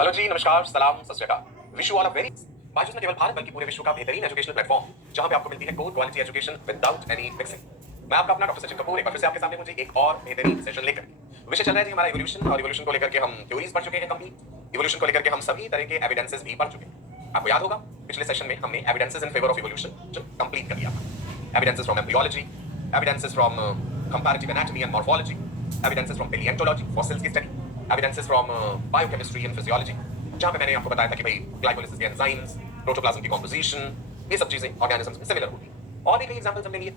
Hello जी, नमस्कार, सलाम, सत श्री अकाल। Wish you all a very Byju's में केवल भारत बल्कि पूरे विश्व का बेहतरीन एजुकेशनल प्लेटफॉर्म जहां पे आपको मिलती है core quality education without any mixing. मैं आपका अपना डॉक्टर सचिन कपूर एक बार फिर से आपके सामने मुझे एक और बेहतरीन सेशन लेकर विषय चल रहा है जी हमारा इवोल्यूशन, और इवोल्यूशन को लेकर के हम थ्योरीज पढ़ चुके हैं कंप्लीट। इवोल्यूशन को लेकर के हम सभी तरह के एविडेंसेस भी पढ़ चुके हैं। आपको याद होगा पिछले सेशन में हमने evidences in favour of evolution complete कर लिया था। Evidences from embryology, evidences from comparative anatomy and morphology, evidences from palaeontology fossils की study, evidences from biochemistry and physiology, जहां पे मैंने आपको बताया था कि भाई ग्लाइकोलाइसिस के एंजाइम्स, प्रोटोप्लाज्म की कंपोजिशन, ये सब चीजें ऑर्गेनिजम्स में सिमिलर होती हैं। और भी कई एग्जांपल्स हमने लिए।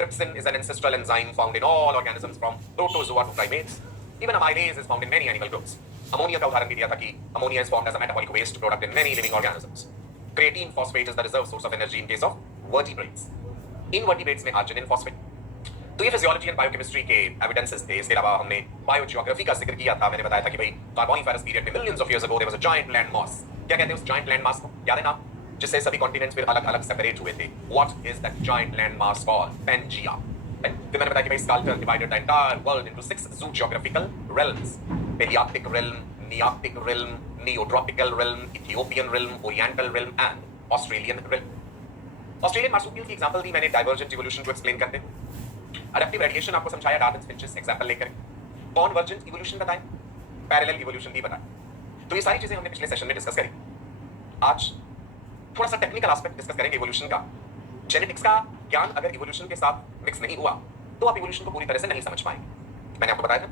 Trypsin is an ancestral enzyme found in all organisms from protozoa to primates. Even amylase is found in many animal groups. Ammonia का उदाहरण भी दिया था कि ammonia is formed as a metabolic waste product in many living organisms. Creatine phosphate is the reserve source of energy in case of vertebrates. Invertebrates में arginine phosphate. तो ये physiology and biochemistry के एविडेंसेस थे। इसके अलावा हमने biogeography का जिक्र किया था। मैंने बताया था कि भाई कार्बोनिफेरस पीरियड में millions of years ago there was a giant land mass. क्या कहते हैं उस जायंट लैंड मास को? याद है ना, जिससे सभी कॉन्टिनेंट्स फिर अलग-अलग सेपरेट हुए थे। What is that giant land mass called? Pangaea. फिर मैंने बताया कि भाई Sclater divided the entire world into 6 zoogeographical realms: Palearctic realm, Nearctic realm, Neotropical realm, Ethiopian realm, Oriental realm and Australian realm। Australian marsupial की example दी मैंने divergent evolution को explain करते हुए। अडैप्टिव रेडिएशन आपको समझाया, डार्विन्स फिंचेस एग्जांपल लेकर। Convergent evolution बताया, parallel evolution भी बताया। तो ये सारी चीजें हमने पिछले सेशन में डिस्कस करी। आज थोड़ा सा टेक्निकल एस्पेक्ट डिस्कस करेंगे इवोल्यूशन का। जेनेटिक्स का ज्ञान अगर इवोल्यूशन के साथ मिक्स नहीं हुआ तो आप इवोल्यूशन को पूरी तरह से नहीं समझ पाएंगे। मैंने आपको बताया था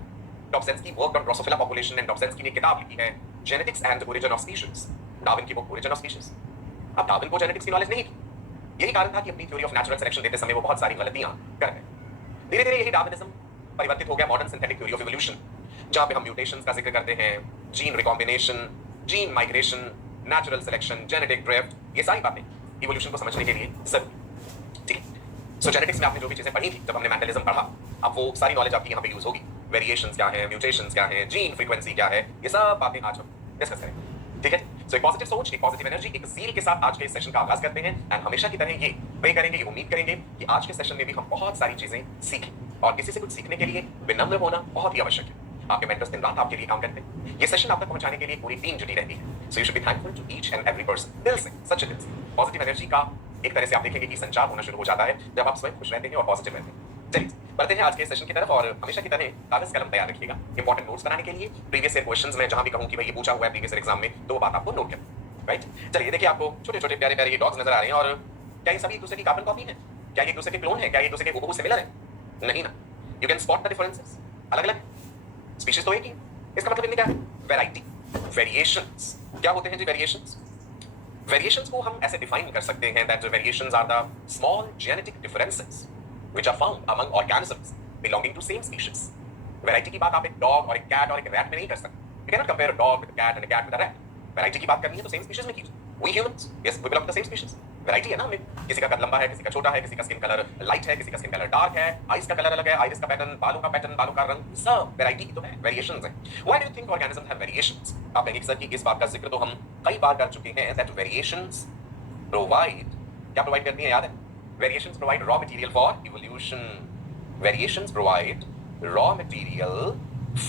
Dobzhansky worked on Drosophila population and Dobzhansky ने किताब लिखी है genetics and origin of species. Darwin की बुक ओरिजिन ऑफ स्पीशीज। अब डार्विन को जेनेटिक्स की नॉलेज नहीं थी। यही कारण था कि अपनी थ्योरी ऑफ नेचुरल सिलेक्शन देते समय वो बहुत सारी गलतियां कर गए। धीरे धीरे यही डार्विनिज्म परिवर्तित हो गया modern synthetic theory of evolution, जहां पे हम म्यूटेशंस का जिक्र करते हैं, gene recombination, gene migration, natural selection, genetic drift, ये सारी बातें इवोल्यूशन को समझने के लिए जरूरी। ठीक है, सो जेनेटिक्स में आपने जो भी चीजें पढ़ी थी, जब हमने मेंटलिज्म पढ़ा, अब वो सारी नॉलेज आपकी यहाँ पे यूज होगी। वेरिएशंस क्या है, म्यूटेशंस क्या है, जीन फ्रीक्वेंसी क्या है, ये सब बातें आज हम डिस्कस करेंगे। ठीक है, सो एक पॉजिटिव सोच, एक पॉजिटिव एनर्जी, एक ज़ील के साथ आज के इस सेशन का आगाज करते हैं। एंड हमेशा की तरह ये प्रे करेंगे, ये उम्मीद करेंगे कि आज के सेशन में भी हम बहुत सारी चीजें सीखें। और किसी से कुछ सीखने के लिए विनम्र होना बहुत ही आवश्यक है। आपके मेंटर्स दिन रात आपके लिए काम करते हैं। ये सेशन आप तक पहुंचाने के लिए पूरी टीम जुटी रहती है। So you should be thankful to each and every person. दिल से, सच्चे दिल से। पॉजिटिव एनर्जी का एक तरह से आप देखेंगे कि संचार होना शुरू हो जाता है जब आप स्वयं खुश रहते हैं और पॉजिटिव रहते हैं। चलिए बढ़ते हैं आज के सेशन की तरफ, और हमेशा की तरह कागज कलम तैयार रखिएगा इंपॉर्टेंट नोट्स बनाने के लिए। प्रीवियस ईयर क्वेश्चंस में जहां भी कहूं कि भाई ये पूछा हुआ है प्रीवियस ईयर एग्जाम में, तो वो बात आपको नोट करना। राइट, चलिए देखिए, आपको छोटे छोटे प्यारे प्यारे ये डॉग्स नजर आ रहे हैं, और क्या ये सभी एक दूसरे की कार्बन कॉपी है? क्या ये एक दूसरे के क्लोन है? क्या ये एक दूसरे के हूबहू सिमिलर है? नहीं ना। You can spot the differences. अलग अलग स्पीशीज तो एक ही। इसका मतलब क्या है? Variety, variations. क्या होते हैं जी वेरिएशंस? वेरिएशंस को हम ऐसे डिफाइन कर सकते हैं that variations are the small genetic differences which are found among organisms belonging to same species. Variety की बात आप एक डॉग और एक कैट और एक रैट में नहीं कर सकते। You can not compare a dog with a cat and a cat with a rat. Variety की बात करनी है तो सेम स्पीशीज में कीजिए। We humans, yes, we belong to the same species. Variety है ना हमें। किसी का कद लंबा है, किसी का छोटा है, किसी का स्किन कलर लाइट है, किसी का स्किन कलर डार्क है, आईज का कलर अलग है, आइरिस का पैटर्न, बालों का पैटर्न, बालों का रंग, सब वैरायटी ही तो है, वेरिएशंस है। Why do you think organisms have variations? आप कहेंगे सर कि इस बात का जिक्र तो हम कई बार कर चुके हैं दैट वेरिएशंस प्रोवाइड, क्या प्रोवाइड करती है याद है? Variations provide raw material for evolution. Variations provide raw material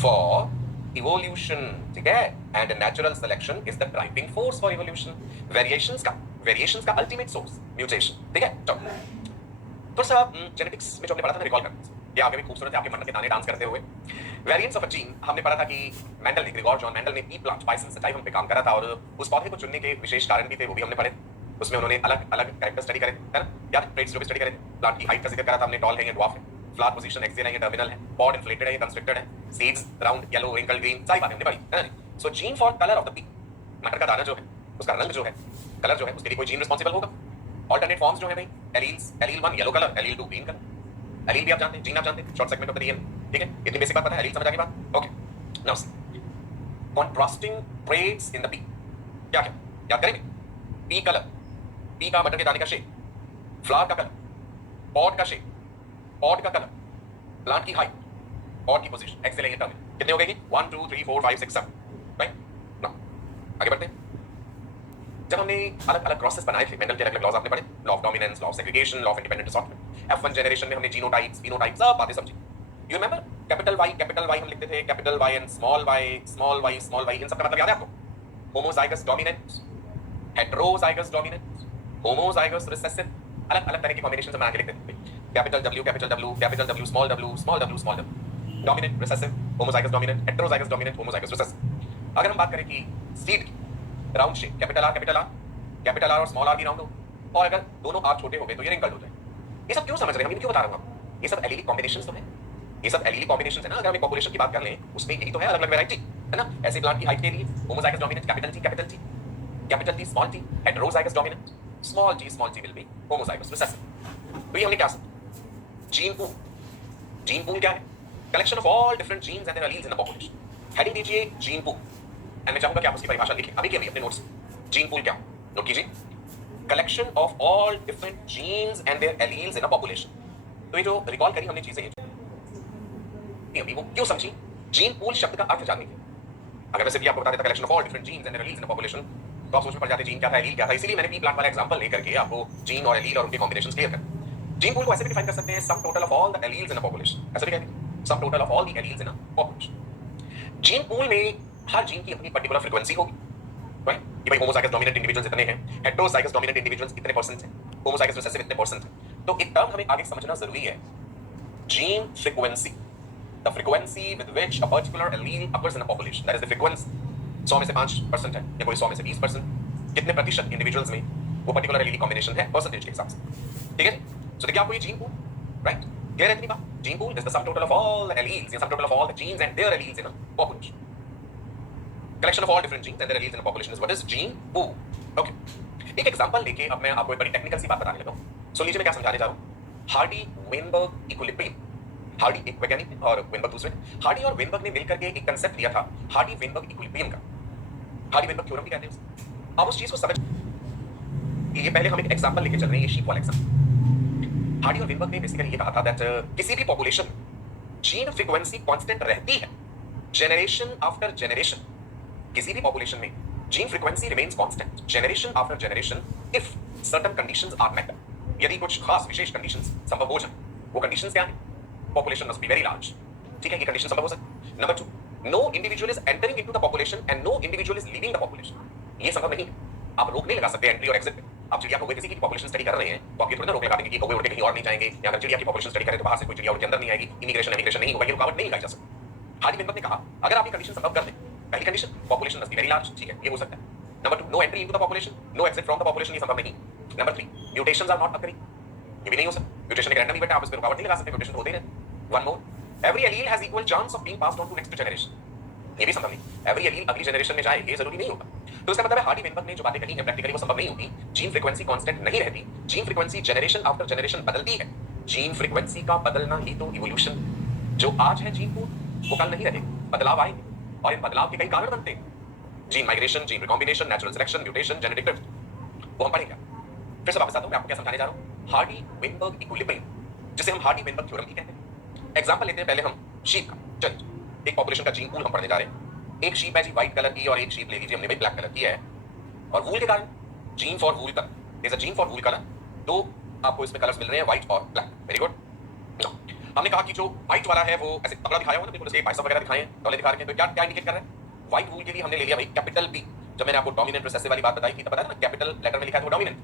for evolution. ठीक है, and natural selection is the driving force for evolution. Variations का अल्टीमेट सोर्स म्यूटेशन। ठीक है, चलो थोड़ा सा जेनेटिक्स में जो हमने पढ़ा था, रिकॉल करते हैं। ये आगे भी खूबसूरत है, आपके मन के ताने डांस करते हुए। वेरिएंट्स ऑफ अ जीन हमने पढ़ा था कि मेंडल ने, ग्रेगोर जॉन मेंडल ने पी प्लांट पाइसन सटाइवम हम पे काम करा था, और उस पौधे को चुनने के विशेष कारण भी थे, वो भी हमने पढ़े। उसमें उन्होंने अलग अलग कैरेक्टर स्टडी करे थे, है ना? याद है? ट्रेट्स जो भी स्टडी करे थे। प्लांट की हाइट का जिक्र करा था हमने, टॉल है या ड्वार्फ है, फ्लावर पोजीशन एक्सियल है या टर्मिनल है, पॉड इन्फ्लेटेड है या कंस्ट्रिक्टेड है, seeds round, yellow, wrinkle, green, सारी बातें हमने पढ़ी, है ना? So gene for colour of the pea, मटर का दाना जो है, उसका रंग जो है, कलर जो है, उसके लिए कोई जीन रिस्पांसिबल होगा। ऑल्टरनेट फॉर्म्स जो है भाई, alleles, allele 1 yellow colour, allele 2 green colour. Allele भी आप जानते हैं, जीन आप जानते हैं, short segment of the DNA. ठीक है, इतनी बेसिक बात पता है, एलील समझ आ गई बात? Okay, now see contrasting traits in the P. क्या क्या याद करेंगे? पी कलर, पी का मटर के दाने का शेप, फ्लावर का कलर, पॉड का शेप, पॉड का कलर, प्लांट की हाइट, पॉड की पोजीशन, एक्सेल है या टर्मिनल। कितने हो गए? 1 2 3 4 5 6 7, राइट? नाउ आगे बढ़ते हैं। जब हमने अलग अलग क्रॉसेस बनाए थे, मेंडल के अलग अलग लॉज आपने पढ़े, law of dominance, law of segregation, law of independent assortment. F1 generation में हमने जीनोटाइप्स, फिनोटाइप्स, सब बातें समझी। यू रिमेंबर कैपिटल Y हम लिखते थे, capital Y and small y, इन सब का मतलब याद है आपको? Homozygous dominant, heterozygous dominant, homozygous recessive, अलग अलग तरह के कॉम्बिनेशन बना के लिखते हैं। Capital W, capital W, capital W, small w, small w, small w। Dominant, recessive, homozygous dominant, heterozygous dominant, homozygous recessive. अगर हम बात करें कि सीड की, round shape, capital R, capital R और स्मॉल r भी राउंड हो, और अगर दोनों r छोटे हो गए तो ये रिंकल्ड हो जाए। ये सब क्यों समझ रहे हैं हम, क्यों बता रहा हूं आपको? ये सब एलीलिक कॉम्बिनेशंस तो है, ये सब एलीलिक कॉम्बिनेशंस है ना। अगर हम पॉपुलेशन की बात कर लें उसमें यही तो है, अलग अलग वैरायटी है ना। ऐसे प्लांट की हाइट के लिए homozygous dominant capital T, capital T, capital T, small t, heterozygous dominant small t will be homozygous recessive. तो ये हमने क्या समझा? Gene pool. जीन पूल क्या है? Collection of all different genes and their alleles in the population. Heading दीजिए gene pool, and मैं चाहूंगा कि आप उसकी परिभाषा लिखें अभी के अभी अपने नोट्स। जीन पूल क्या? नोट कीजिए, collection of all different genes and their alleles in a population. तो ये जो रिकॉल करी हमने चीजें, ये अभी वो क्यों समझी? जीन पूल शब्द का अर्थ जानने के। अगर वैसे भी आपको बता देता collection of all different genes and their alleles in a population, तो आप सोच में पड़ जाते जीन क्या था, एलील क्या था। इसीलिए मैंने पी प्लांट वाला एग्जांपल लेकर के आपको जीन और एलील और उनके कॉम्बिनेशंस क्लियर कर। जीन पूल को ऐसे भी डिफाइन कर सकते हैं, सम total of all the alleles in a population. ऐसे भी कहते हैं, सम total of all the alleles in a population. Gene pool में हर जीन की अपनी पर्टिकुलर फ्रीक्वेंसी होगी, राइट? कि भाई होमोजाइगस डोमिनेंट इंडिविजुअल्स इतने हैं, हेटेरोजाइगस डोमिनेंट इंडिविजुअल्स इतने परसेंट हैं, होमोजाइगस रिसेसिव इतने परसेंट हैं। तो एक टर्म हमें आगे समझना जरूरी है, gene frequency, the frequency with which a particular allele occurs in a population, that is the frequency। 100 में से 5% है या कोई 100 में से 20%, कितने प्रतिशत इंडिविजुअल्स में वो पर्टिकुलर एलील कॉम्बिनेशन है परसेंटेज के हिसाब से, ठीक है? सो देखिए आपको ये जीन पूल, राइट, क्लियर है इतनी बात? Gene pool is the sum total of all the alleles या sum total of all the genes and their alleles in a population. Collection of all different genes and their alleles in a population is what is gene pool. Okay, एक example लेके अब मैं आपको एक बड़ी technical सी बात बताने लगा हूं। सुन लीजिए मैं क्या समझाने जा रहा हूं। हार्डी वेनबर्ग इक्विलिब्रियम, हार्डी एक वैज्ञानिक है और वेनबर्ग दूसरे। हार्डी और वेनबर्ग ने मिलकर के एक कंसेप्ट लिया था, हार्डी वेनबर्ग इक्विलिब्रियम का। हार्डी वेनबर्ग थ्योरम भी कहते हैं उसे। अब उस चीज को समझ, ये पहले हम एक एग्जांपल लेके चल रहे हैं, ये शीप वाला एग्जांपल। हार्डी और वेनबर्ग ने बेसिकली ये कहा था दैट किसी भी पॉपुलेशन में जीन फ्रीक्वेंसी कांस्टेंट रहती है जनरेशन आफ्टर जनरेशन। किसी भी पॉपुलेशन में gene frequency remains constant generation after generation if certain conditions are met. यदि कुछ खास विशेष कंडीशंस संभव हो जाए। वो कंडीशंस क्या है? Population must be very large, ठीक है, ये कंडीशन संभव हो सकती है। Number 2, no individual is entering into the population and no individual is leaving the population, ये संभव नहीं है। आप रोक नहीं लगा सकते एंट्री और एग्जिट पे। आप चिड़िया कौवे किसी की पॉपुलेशन स्टडी कर रहे हैं तो आप ये थोड़ी ना रोक लगा देंगे कि कौवे उड़ के कहीं और नहीं जाएंगे, या अगर चिड़िया की पॉपुलेशन स्टडी करें तो बाहर से कोई चिड़िया उड़ के अंदर नहीं आएगी, इमिग्रेशन नहीं होगा, ये रुकावट नहीं लगाई जा सकती। हार्डी वेनबर्ग ने कहा अगर आप ये कंडीशन संभव कर दें, पहली condition population must be very large, ठीक है, ये हो सकता है। Number 2, no entry into the population, no exit from the population, ये संभव नहीं। Number 3, mutations are not occurring, ये भी नहीं हो सकता। म्यूटेशन एक रैंडम इवेंट है, आप इस पे रुकावट नहीं लगा सकते, म्यूटेशन होते ही रहते। One more, every allele has equal chance of being passed on to next generation, ये भी संभव नहीं। every allele अगली जनरेशन में जाए ये जरूरी नहीं होगा। तो इसका मतलब है हार्डी वेनबर्ग ने जो बातें कही हैं प्रैक्टिकली वो संभव नहीं होती। जीन फ्रीक्वेंसी कांस्टेंट नहीं रहती, gene frequency generation after generation बदलती है। जीन फ्रीक्वेंसी का बदलना ही तो इवोल्यूशन, जो आज है जीन पूल वो कल नहीं रहे, बदलाव आएंगे और इन बदलाव के कई कारण बनते हैं। Gene migration, gene recombination, natural selection, mutation, genetic drift, वो हम पढ़ेंगे। फिर से वापस आता हूं, मैं आपको क्या समझाने जा रहा हूं, हार्डी वेनबर्ग इक्विलिब्रियम, जिसे हम हार्डी वेनबर्ग थ्योरम भी कहते हैं। एग्जांपल लेते हैं पहले हम शीप का। चलिए एक पॉपुलेशन का जीन पूल हम पढ़ने जा रहे हैं। एक शीप है जी व्हाइट कलर की और एक शीप ले लीजिए हमने भाई ब्लैक कलर की है, और वूल के कारण gene for wool colour is a gene for wool colour. तो आपको इसमें कलर्स मिल रहे हैं व्हाइट और ब्लैक, वेरी गुड। हमने कहा कि जो व्हाइट वाला है वो ऐसे तगड़ा दिखाया हुआ ना, बिल्कुल उसके बाइसेप्स वगैरह दिखाए हैं, तौले दिखा रखे हैं, तो क्या क्या इंडिकेट कर रहा है? व्हाइट वूल के लिए हमने ले लिया भाई कैपिटल बी। जब मैंने आपको डोमिनेंट रिसेसिव वाली बात बताई थी तब बताया ना, कैपिटल लेटर में लिखा है तो डोमिनेंट,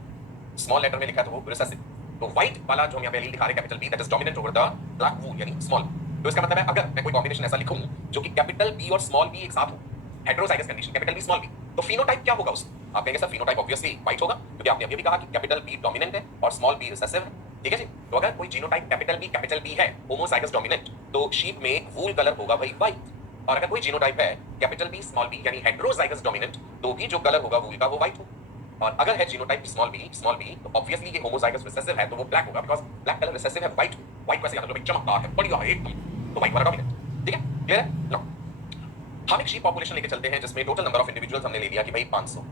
स्मॉल लेटर में लिखा है तो वो रिसेसिव। तो व्हाइट वाला जो हम यहाँ पे एलील दिखा रहे हैं capital B, that is dominant over the black wool यानी स्मॉल। तो इसका मतलब है अगर मैं कोई कॉम्बिनेशन ऐसा लिखूं जो कि कैपिटल बी और स्मॉल बी एक साथ हो, heterozygous condition capital B small b, तो फिनोटाइप क्या होगा उसका? आप कहेंगे सर फिनोटाइप ऑब्वियसली व्हाइट होगा, क्योंकि आपने अभी भी कहा कि कैपिटल बी डोमिनेंट है और स्मॉल बी रिसेसिव है, ठीक है जी। तो अगर कोई जीनोटाइप कैपिटल बी है होमोजाइगस डोमिनेंट, तो शीप में वूल कलर होगा भाई व्हाइट। और अगर कोई जीनोटाइप है कैपिटल बी स्मॉल बी यानी हेटेरोजाइगस डोमिनेंट, तो भी जो कलर होगा वूल का वो व्हाइट होगा। और अगर है जीनोटाइप स्मॉल बी तो ऑब्वियसली ये होमोजाइगस रिसेसिव है तो वो ब्लैक होगा, बिकॉज़ ब्लैक कलर रिसेसिव है व्हाइट। व्हाइट वैसे याद रखो भाई चमकदार है, बढ़िया है एकदम, तो व्हाइट वाला डोमिनेंट, ठीक है, क्लियर है? नो, हम एक शीप पॉपुलेशन लेके चलते हैं जिसमें टोटल नंबर ऑफ इंडिविजुअल्स हमने ले लिया कि भाई 500,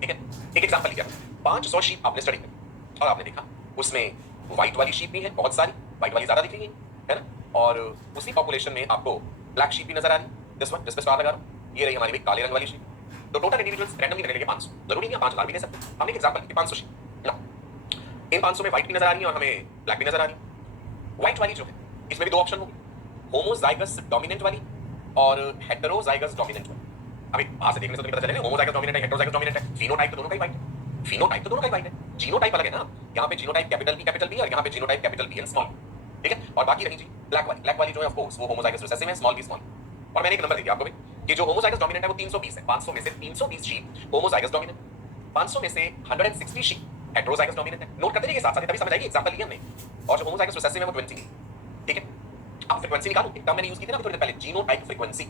ठीक है। एक एग्जांपल लिया, 500 शीप आपने स्टडी करी और आपने देखा उसमें व्हाइट वाली शीप भी है बहुत सारी, व्हाइट वाली ज्यादा दिख रही है ना, और उसी पॉपुलेशन में आपको ब्लैक शीप भी नजर आ रही है, दिस वन जिस पे स्टार लगा रहा हूं, ये रही हमारी भाई काले रंग वाली शीप। तो टोटल इंडिविजुअल्स रैंडमली मैंने लिए 500, जरूरी नहीं है 5000 भी ले सकते, हमने एक एग्जांपल की 500 शीप ना, इन 500 में व्हाइट भी नजर आ रही है और हमें ब्लैक भी नजर आ रही है। व्हाइट वाली जो है इसमें भी दो ऑप्शन होंगे, होमोजाइगस डोमिनेंट वाली और हेटेरोजाइगस डोमिनेंट वाली। अभी बाहर से देखने से तो नहीं पता चलेगा होमोजाइगस डोमिनेंट है हेटेरोजाइगस डोमिनेंट है, फिनोटाइप तो दोनों का ही वाइट है, फिनोटाइप तो दोनों का ही वाइट है, जीनोटाइप अलग है ना, यहाँ पे जीनोटाइप कैपिटल बी और यहाँ पे genotype capital B and small, ठीक है। और बाकी रही जी ब्लैक वाली जो है ऑफ कोर्स वो होमोजाइगस रिसेसिव है, स्मॉल बी स्मॉल। और मैंने एक नंबर दे दिया आपको भी कि जो होमोजाइगस डोमिनेंट है वो 320 है, 500 में से 320 शीप होमोजाइगस डोमिनेंट, 500 में से 160 शीप हेटेरोजाइगस डोमिनेंट है। नोट करते रहिए साथ साथ, तभी समझ आएगी एग्जांपल लिया हमने। और जो होमोजाइगस रिसेसिव है वो 20, ठीक है। अब फ्रीक्वेंसी निकालो, एक टर्म मैंने यूज की थी ना थोड़ी देर पहले, genotype frequency.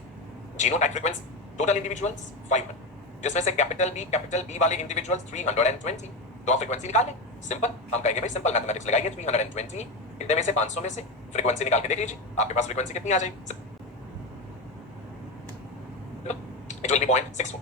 Genotype frequency total individuals 500, जिसमें से कैपिटल बी वाले इंडिविजुअल्स 320। तो आप फ्रीक्वेंसी निकाल लें, सिंपल। हम कहेंगे भाई सिंपल मैथमेटिक्स लगाइए, 320 कितने में से 500 में से फ्रीक्वेंसी निकाल के देख लीजिए आपके पास फ्रीक्वेंसी कितनी आ जाएगी। It will be 0.64,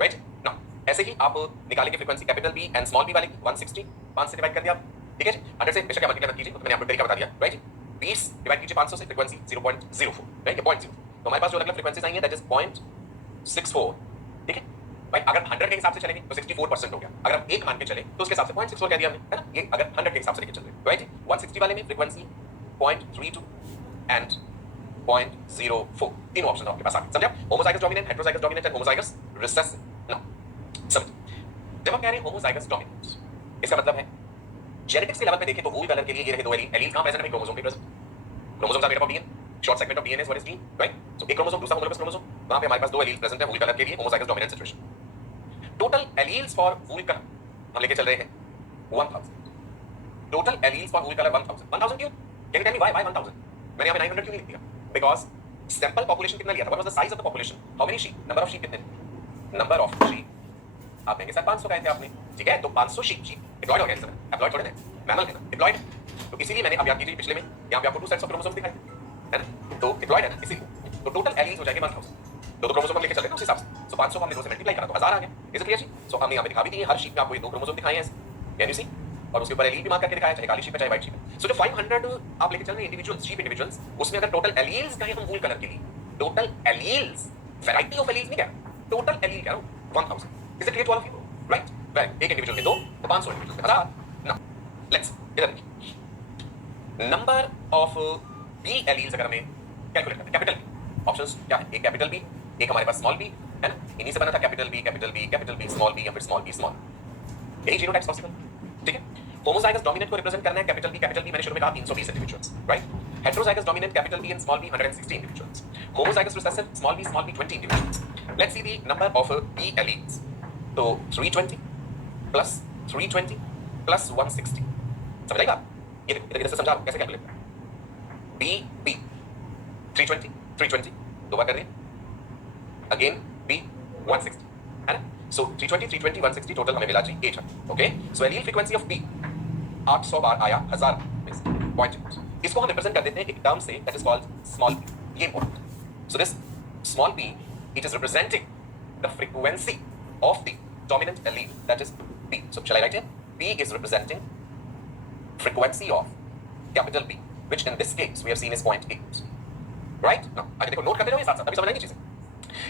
right. Now ऐसे ही आप निकालेंगे frequency capital B and small b वाले की 160, 5 से डिवाइड कर दिया आप, ठीक है जी। 100 से बेशक मल्टीप्लाई मत कीजिए, तो मैंने आपको तरीका बता दिया, राइट। 20 डिवाइड कीजिए 500 से, फ्रीक्वेंसी 0.04, राइट, 0.0। तो हमारे पास जो अलग अलग फ्रीक्वेंसीज आई हैं दैट इज 0.64, ठीक है भाई। अगर 100 के हिसाब से चलेंगे तो 64% हो गया, अगर हम 1 मान के चले तो उसके हिसाब से 0.64 कह दिया हमने, है ना। ये अगर 100 के हिसाब से लेके चल रहे हैं, राइट। 160 वाले में फ्रीक्वेंसी 0.32 एंड 0.04, तीनों ऑप्शन आपके पास आ गए, समझा। Homozygous dominant, heterozygous dominant and homozygous recessive. Now समझ, जब हम कह रहे हैं होमोजाइगस डोमिनेंट, इसका मतलब है जेनेटिक्स के लेवल पे देखें तो वूल कलर के लिए ये रहे दो एलील कहां प्रेजेंट है, क्रोमोसोम पे present. Chromosomes are made up of DNA, short segment of DNA is what is gene, right. So एक क्रोमोसोम दूसरा होमोलोगस क्रोमोसोम, वहां पे हमारे पास दो एलील प्रेजेंट है वूल कलर के लिए, homozygous dominant situation. Total alleles for wool colour हम लेके चल रहे हैं 1000। Total alleles for wool colour 1000 क्यों? Can you tell me why 1000? मैंने यहां पे 900 क्यों नहीं लिख दिया? बिकॉज़ सैंपल पॉपुलेशन कितना लिया था, what was the size of the population, how many sheep, number of sheep कितने, नंबर ऑफ शीप आप देंगे सर 500 कहे थे आपने, ठीक है। तो 500 शीप डिप्लॉयड ऑर्गेनिज्म है, एप्लॉयड थोड़े ना, मैमल है ना, डिप्लॉयड। तो इसीलिए मैंने अब याद कीजिए पिछले में यहां पे आपको 2 सेट्स ऑफ क्रोमोसोम्स दिखाए है ना, तो डिप्लॉयड है ना इसीलिए। तो टोटल एलील्स हो जाएंगे 1000, दो क्रोमोसोम हम लेके चल रहे हैं उस हिसाब से। सो 500 को हमने 2 से मल्टीप्लाई करा तो 1000 आ गया, इज इट क्लियर जी। सो हमने यहां पे दिखा भी दिए, हर शीप में आपको ये 2 क्रोमोसोम दिखाए हैं, कैन यू सी, और उसके ऊपर एलील भी मार्क करके दिखाया, चाहे काली शीप है चाहे व्हाइट शीप है। सो जो 500 आप लेके चल रहे हैं इंडिविजुअल्स, शीप इंडिविजुअल्स, उसमें अगर टोटल एलील्स कहें हम वूल कलर के लिए, total alleles, variety of alleles नहीं क्या, टोटल एलील कह रहा हूं 1000, is it clear to all of you, right. Well एक इंडिविजुअल के 2 तो 500 इंडिविजुअल में 1000। नाउ लेट्स इधर देखिए, नंबर ऑफ बी एलील्स अगर हमें कैलकुलेट करना है, कैपिटल बी ऑप्शंस क्या है, एक कैपिटल बी, एक हमारे पास स्मॉल बी है ना, इन्हीं से बना था कैपिटल बी स्मॉल बी या फिर स्मॉल बी स्मॉल, यही जीनोटाइप्स पॉसिबल, ठीक है। होमोजाइगस डोमिनेंट को रिप्रेजेंट करना है कैपिटल बी मैंने शुरू में कहा 320 individuals, right. Heterozygous dominant capital B and small b 160 individuals, homozygous recessive small b 20 individuals. Let's see the number of B alleles, तो 320 प्लस 320 प्लस 160, समझ आएगा। ये देखो इधर से समझा कैसे कैलकुलेट करना है, बी बी 320 दो बार कर रहे हैं, अगेन बी 160 है ना। सो 320 160 टोटल हमें मिला जी 800, okay. So allele frequency of B 800 बार आया 1000 में से, पॉइंट। इसको हम रिप्रेजेंट कर देते हैं एक टर्म से that is called small B, ये important. So this small B it is representing the frequency of the dominant allele that is B. So shall I write here? B is representing frequency of capital B, which in this case we have seen is 0.8. Right? Now आगे देखो, note करते रहो ये साथ साथ, अभी समझ आएंगी चीजें।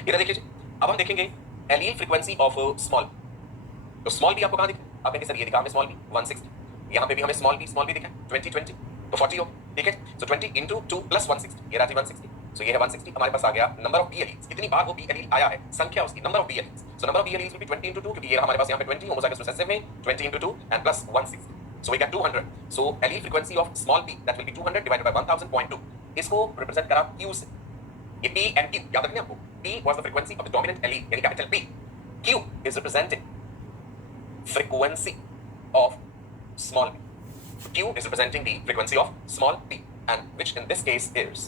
इधर देखिए, अब हम देखेंगे एलील फ्रीक्वेंसी ऑफ स्मॉल। तो स्मॉल बी आपको कहां दिखा, आप कहेंगे सर ये दिखा हमें स्मॉल बी 160, यहाँ पे भी हमें स्मॉल बी दिखा 20 तो 40 हो, ठीक है। सो 20 into 2 plus 160, ये राजी 160। सो ये है 160, हमारे पास आ गया नंबर ऑफ बी एलील्स, कितनी बार वो बी एलील आया है, संख्या उसकी, number of B alleles. So number of B alleles will be 20 into 2, क्योंकि ये हमारे पास यहाँ पे 20 होमोजाइगस रिसेसिव में 20 into 2 and plus 160, so we get 200। so allele frequency of small b that will be 200 divided by 1000.2, इसको represent करा q से। ये p and q याद रखना आपको, p was the frequency of the dominant allele यानी capital p, q is representing frequency of small b, q is representing the frequency of small b and which in this case is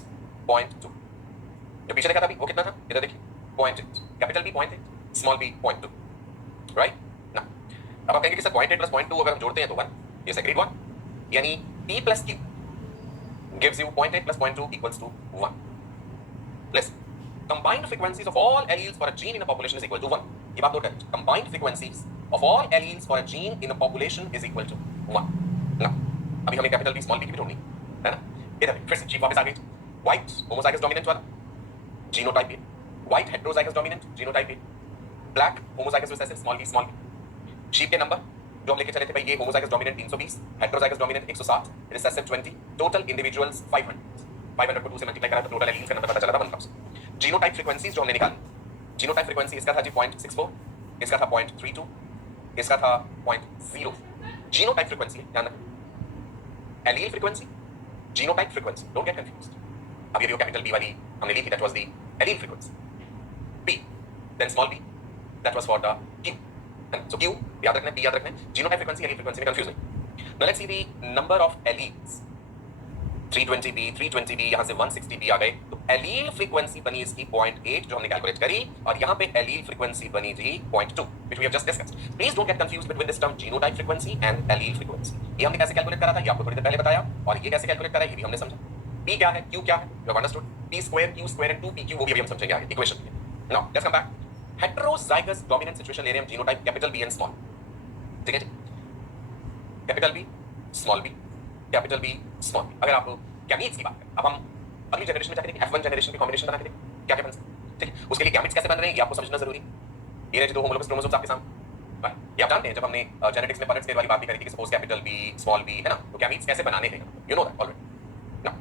0.2। जो पीछे देखा था अभी वो कितना था, इधर देखिए 0.8, capital B 0.8, small b 0.2, right ना। अब आप कहेंगे कि सर 0.8 प्लस 0.2 अगर हम जोड़ते हैं तो 1, ये एग्रीड 1, यानी p plus q gives you 0.8 plus 0.2 equals to 1। Listen, combined frequencies of all alleles for a gene in a population is equal to 1। ये बात नोट करें, combined frequencies of all alleles for a gene in a population is equal to 1 ना। अभी हमें capital B small b की भी ढूंढनी है ना। इधर फिर से चीप वापस आ गई, व्हाइट होमोजाइगस डोमिनेंट वाला genotype A, white heterozygous dominant genotype A, black homozygous recessive small b। Sheep के नंबर जो हम लेके चले थे भाई, ये homozygous dominant 320, heterozygous dominant 160, recessive 20, total individuals 500 को 2 से मल्टीप्लाई करा तो टोटल एलील्स का नंबर पता चला था 1000। जीनोटाइप फ्रीक्वेंसीज जो हमने निकाली जीनोटाइप फ्रीक्वेंसी इसका था जी 0.64, इसका था 0.32, इसका था 0.0। जीनोटाइप फ्रीक्वेंसी ध्यान रखें, allele frequency, genotype frequency, don't get confused. अब ये जो कैपिटल बी वाली हमने ली थी, that was the allele frequency, B then small b, that was for the q. So q याद रखना, बी याद रखना, जीनोटाइप फ्रीक्वेंसी एलील फ्रीक्वेंसी में कंफ्यूज नहीं। Now let's see the number of alleles, 320B, 320B, यहां से 160B आ गए, तो एलील फ्रीक्वेंसी बनी इसकी 0.8 जो हमने कैलकुलेट करी, और यहां पे एलील फ्रीक्वेंसी बनी थी 0.2 which we have just discussed. Please don't get confused between this term genotype frequency and allele frequency. ये हमने कैसे कैलकुलेट करा था, ये आपको थोड़ी देर पहले बताया, और ये कैसे कैलकुलेट करा ये भी हमने समझा। P क्या है, Q क्या है, you have understood, P square, Q square and 2PQ, वो भी अभी हम समझेंगे आगे इक्वेशन में। Now let's come back, heterozygous dominant situation ले रहे हैं हम, genotype capital B and small, ठीक है जी, capital B small b, capital B small b। अगर आप गैमीट्स की बात करें, अब हम अगली जनरेशन में जाके देखें, F1 जनरेशन के कॉम्बिनेशन बना के देखें क्या क्या बन सकता है, ठीक है। उसके लिए गैमीट्स कैसे बन रहे हैं ये आपको समझना जरूरी है। ये रहे जो दो होमोलोगस क्रोमोसोम्स आपके सामने, ये आप जानते हैं, जब हमने जेनेटिक्स में परेंट्स पेयर वाली बात भी करी थी कि suppose capital B small b है ना, तो गैमीट्स कैसे बनाने हैं, you know that already. Now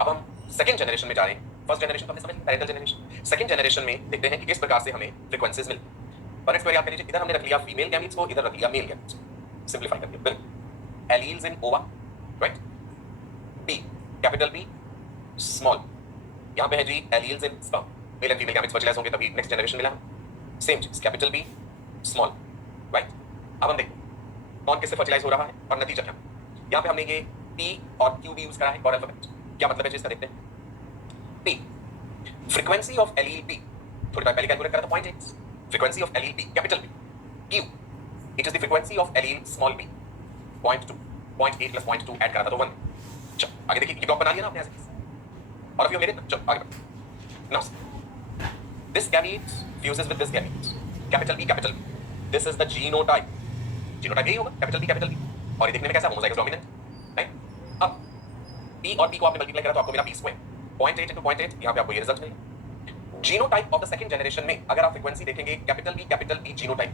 अब हम सेकंड जनरेशन में जा रहे हैं। फर्स्ट जनरेशन तो हमने समझ लिया, पैरेंटल जनरेशन। सेकंड जनरेशन में देखते हैं कि किस प्रकार से हमें फ्रीक्वेंसीज मिलती हैं। परेंट्स पेयर याद कर लीजिए, इधर हमने रख लिया फीमेल गैमीट्स को, इधर रख लिया मेल गैमीट्स को, सिंपलीफाई करके बिल्कुल, alleles in ova, right, B capital B small, यहां पे है जी alleles in sperm, male and female gametes fertilise होंगे तभी नेक्स्ट जनरेशन मिला है। सेम चीज कैपिटल B स्मॉल, राइट। अब हम देखते कौन किससे फर्टिलाइज हो रहा है और नतीजा क्या है। यहां पे हमने ये P और Q भी यूज करा है और अल्फाबेट, क्या मतलब है जी इसका देखते हैं। P frequency of allele B, थोड़ी देर पहले कैलकुलेट करा था 0.8, frequency of allele B capital B, Q it is the frequency of allele small b, 0.2, 0.8 plus 0.2 add करा था तो 1। चलो आगे देखिए, ये ब्लॉक बना लिया ना आपने ऐसे, और अभी मेरे चलो आगे बढ़ते। Now this gamete fuses with this gamete, capital B, this is the genotype, genotype यही होगा कैपिटल B, और ये देखने में कैसा होमोजाइगस डोमिनेंट, राइट। अब P और P को आपने मल्टीप्लाई करा तो आपको मिला P स्क्वायर, 0.8 into 0.8, यहां पे आपको ये रिजल्ट मिलेगा। Genotype of the second generation में अगर आप फ्रीक्वेंसी देखेंगे capital B genotype,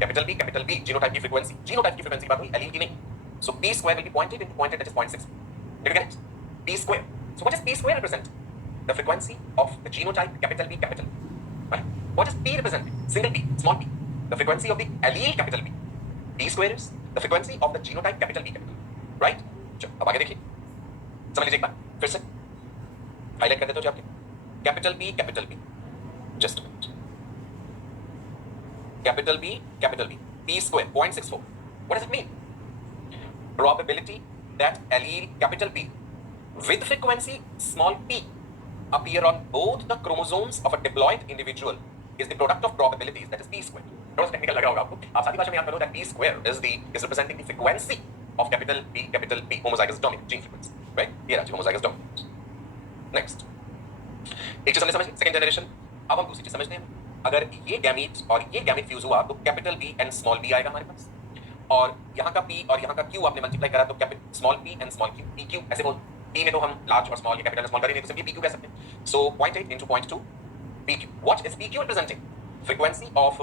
capital B genotype की फ्रीक्वेंसी, जीनोटाइप की फ्रीक्वेंसी बात हुई, एलील की नहीं। सो P square will be 0.8 into 0.8, that is 0.6, did you get it? P square, so what does P square represent? The frequency of the genotype capital B, right? What does P represent? Single P, small p, the frequency of the allele capital B. P square is the frequency of the genotype capital B, right? चलो अब आगे देखिए, समझ लीजिए एक बार फिर से highlight कर देता हूं जी आपके, capital B, just a minute, capital B, P square 0.64, what does it mean? Probability that allele capital B with frequency small p appear on both the chromosomes of a diploid individual is the product of probabilities, that is P square. थोड़ा technical लग रहा होगा आपको, आप सादी भाषा में याद कर लो that P square is representing the frequency of capital B homozygous dominant gene frequency, right? ये रहा homozygous dominant। नेक्स्ट एक चीज हमने समझ ली सेकंड जनरेशन। अब हम दूसरी चीज समझते हैं, अगर ये गैमीट और ये गैमीट फ्यूज हुआ तो capital B and small b आएगा हमारे पास, और यहाँ का P और यहाँ का Q आपने मल्टीप्लाई करा तो small p and small q, PQ ऐसे बोल, P में तो हम लार्ज और स्मॉल या कैपिटल स्मॉल करेंगे तो सिंपली PQ कह सकते हैं। सो 0.8 into 0.2 PQ, what is PQ representing? Frequency of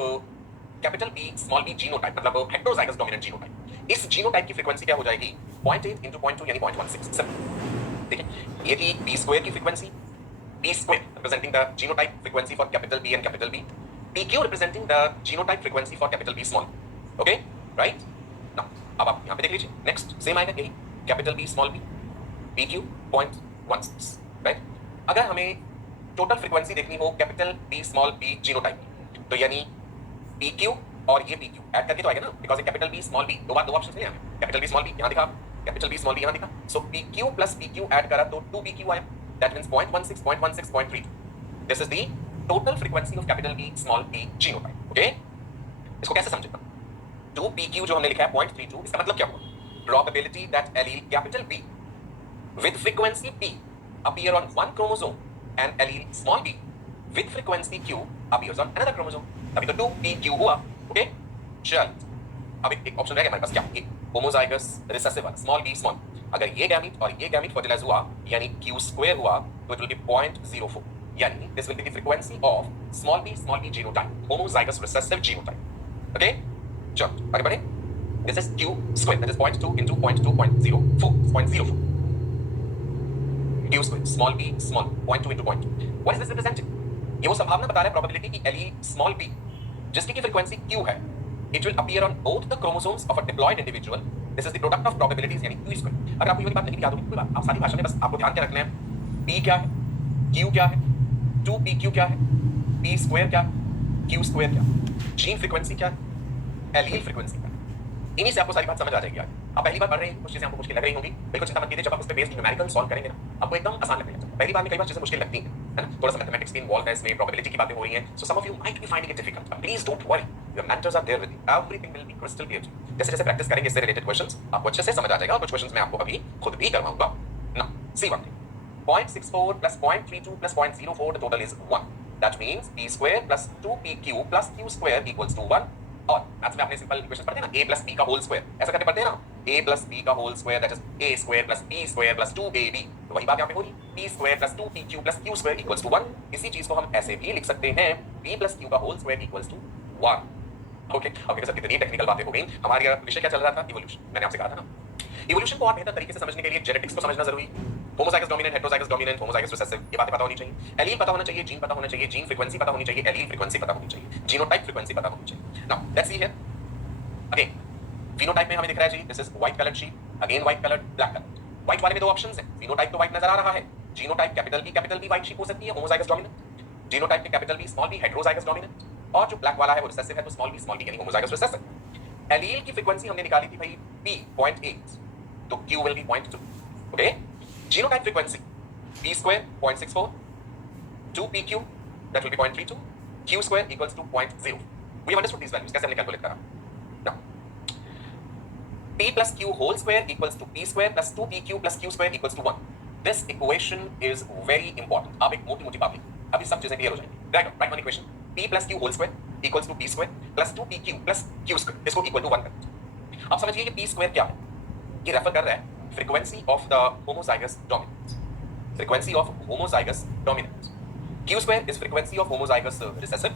capital B small b genotype, मतलब हेटेरोजाइगस डोमिनेंट जीनोटाइप। इस जीनोटाइप की फ्रीक्वेंसी क्या हो जाएगी? 0.8 into 0.2 यानी 0.16। सिंपल, ठीक है। ये थी P स्क्वायर की frequency, P square representing the genotype frequency for capital B and capital B, PQ representing the genotype frequency for capital B small, okay, right? Now अब आप यहाँ पे देख लीजिए, नेक्स्ट सेम आएगा यही, capital B small b, PQ 0.16, right. अगर हमें टोटल फ्रीक्वेंसी देखनी हो capital B small b genotype, तो यानी PQ और ये PQ ऐड करके तो आएगा ना, because capital B small b दो ऑप्शन मिले हमें, कैपिटल B स्मॉल b यहाँ दिखा, कैपिटल B स्मॉल b यहाँ दिखा, सो PQ प्लस PQ ऐड करा तो 2PQ आया, that means 0.16, 0.16, 0.32. This is the total frequency of capital B small b genotype, okay? इसको कैसे समझेगा? 2PQ जो हमने लिखा है 0.32, इसका मतलब क्या हुआ? Probability that allele capital B with frequency P appear on one chromosome and allele small b with frequency Q appears on another chromosome. तभी तो 2PQ हुआ, okay? चल, अब एक ऑप्शन रह गया हमारे पास, क्या? ये homozygous recessive small b small, अगर ये गैमीट और ये गैमीट फर्टिलाइज हुआ यानी Q स्क्वायर हुआ तो इट विल बी 0.04, यानी this will be the frequency of small b genotype, homozygous recessive genotype, okay. चलो आगे बढ़े, this is Q square, that is 0.2 into 0.04, Q square small b small 0.2 into 0.2, what is this representing? ये वो संभावना बता रहा है प्रोबेबिलिटी की एली स्मॉल p जिसकी की फ्रीक्वेंसी q है, it will appear on both the chromosomes of a diploid individual. This is the product of probabilities यानी q स्क्वायर। अगर आपको ये वाली बात नहीं भी याद होगी कोई बात, आप सारी भाषा में बस आपको ध्यान क्या रखना है, p क्या है, q क्या है, 2pq क्या है, p स्क्वायर क्या है, q स्क्वायर क्या है, जीन फ्रीक्वेंसी क्या है, एलील फ्रीक्वेंसी क्या है। इन्हीं से आपको सारी बात समझ आ जाएगी। आप पहली बार पढ़ रहे हैं, कुछ चीजें आपको मुश्किल लग रही होंगी, बिल्कुल चिंता मत कीजिए, जब आप उस पे बेस्ड न्यूमेरिकल सॉल्व करेंगे ना आपको एकदम आसान लगने लगेगा। पहली बार में कई बार चीजें मुश्किल लगती हैं, है ना, थोड़ा सा मैथमेटिक्स भी इन्वॉल्व है इसमें, प्रोबेबिलिटी की बातें हो रही हैं, so some of you might be finding it difficult, but please don't worry, your mentors are there with you, everything will be crystal clear. जैसे जैसे प्रैक्टिस करेंगे इससे रिलेटेड क्वेश्चंस आपको अच्छे से समझ आ जाएगा, और कुछ क्वेश्चंस मैं आपको अभी खुद भी करवाऊंगा ना। सी one thing, 0.64 plus 0.32 plus 0.04, the total is 1. That means p square plus 2pq plus q square equals to 1. और मैथ्स में आपने सिंपल इक्वेशन पढ़ते हैं ना, a plus b का होल स्क्वायर, ऐसा करके पढ़ते हैं ना, a plus b का whole square that is a square plus b square plus 2ab। तो वही बात यहाँ पे हो रही, p square plus 2pq plus q square equals to 1। इसी चीज को हम ऐसे भी लिख सकते हैं, p plus q का whole square equals to 1। Okay, अब देखो सर कितनी टेक्निकल बातें हो गई। हमारा विषय क्या चल रहा था, इवोल्यूशन। मैंने आपसे कहा था ना, इवोल्यूशन को और बेहतर तरीके से समझने के लिए जेनेटिक्स को समझना जरूरी, homozygous dominant, heterozygous dominant, homozygous recessive, ये बातें पता होनी चाहिए, एलील पता होना चाहिए, जीन पता होना चाहिए, जीन फ्रीक्वेंसी पता होनी चाहिए, एलील फ्रीक्वेंसी पता होनी चाहिए, जीनोटाइप फ्रीक्वेंसी पता होनी चाहिए। Now let's see here again, phenotype में हमें दिख रहा है जी, this is white coloured sheep, again white coloured, black coloured. White वाले में दो ऑप्शंस हैं, फिनोटाइप तो व्हाइट नजर आ रहा है, genotype capital B white sheep हो सकती है, होमोजाइगस डोमिनेंट, जीनोटाइप में capital B small b heterozygous dominant, और जो ब्लैक वाला है वो रिसेसिव है, तो स्मॉल बी यानी होमोजाइगस रिसेसिव। एलील की फ्रीक्वेंसी हमने निकाली थी भाई p 0.8, तो q will be 0.2। Okay, genotype frequency p square 0.64, 2pq that will be 0.32, q square equals to 0.0। we have understood these values, कैसे हमने कैलकुलेट करा। now p plus q whole square equals to p square plus 2pq plus q square equals to 1। this equation is very important। आप एक मोटी बात लिखिए, अभी सब चीजें क्लियर हो जाएंगी। Right one equation, p plus q whole square equals to p square plus 2pq plus q square, इसको इक्वल टू 1 करें। आप समझिए ये p स्क्वायर क्या है, ये रेफर कर रहा है frequency of the homozygous dominant, frequency of homozygous dominant. q square is frequency of homozygous recessive,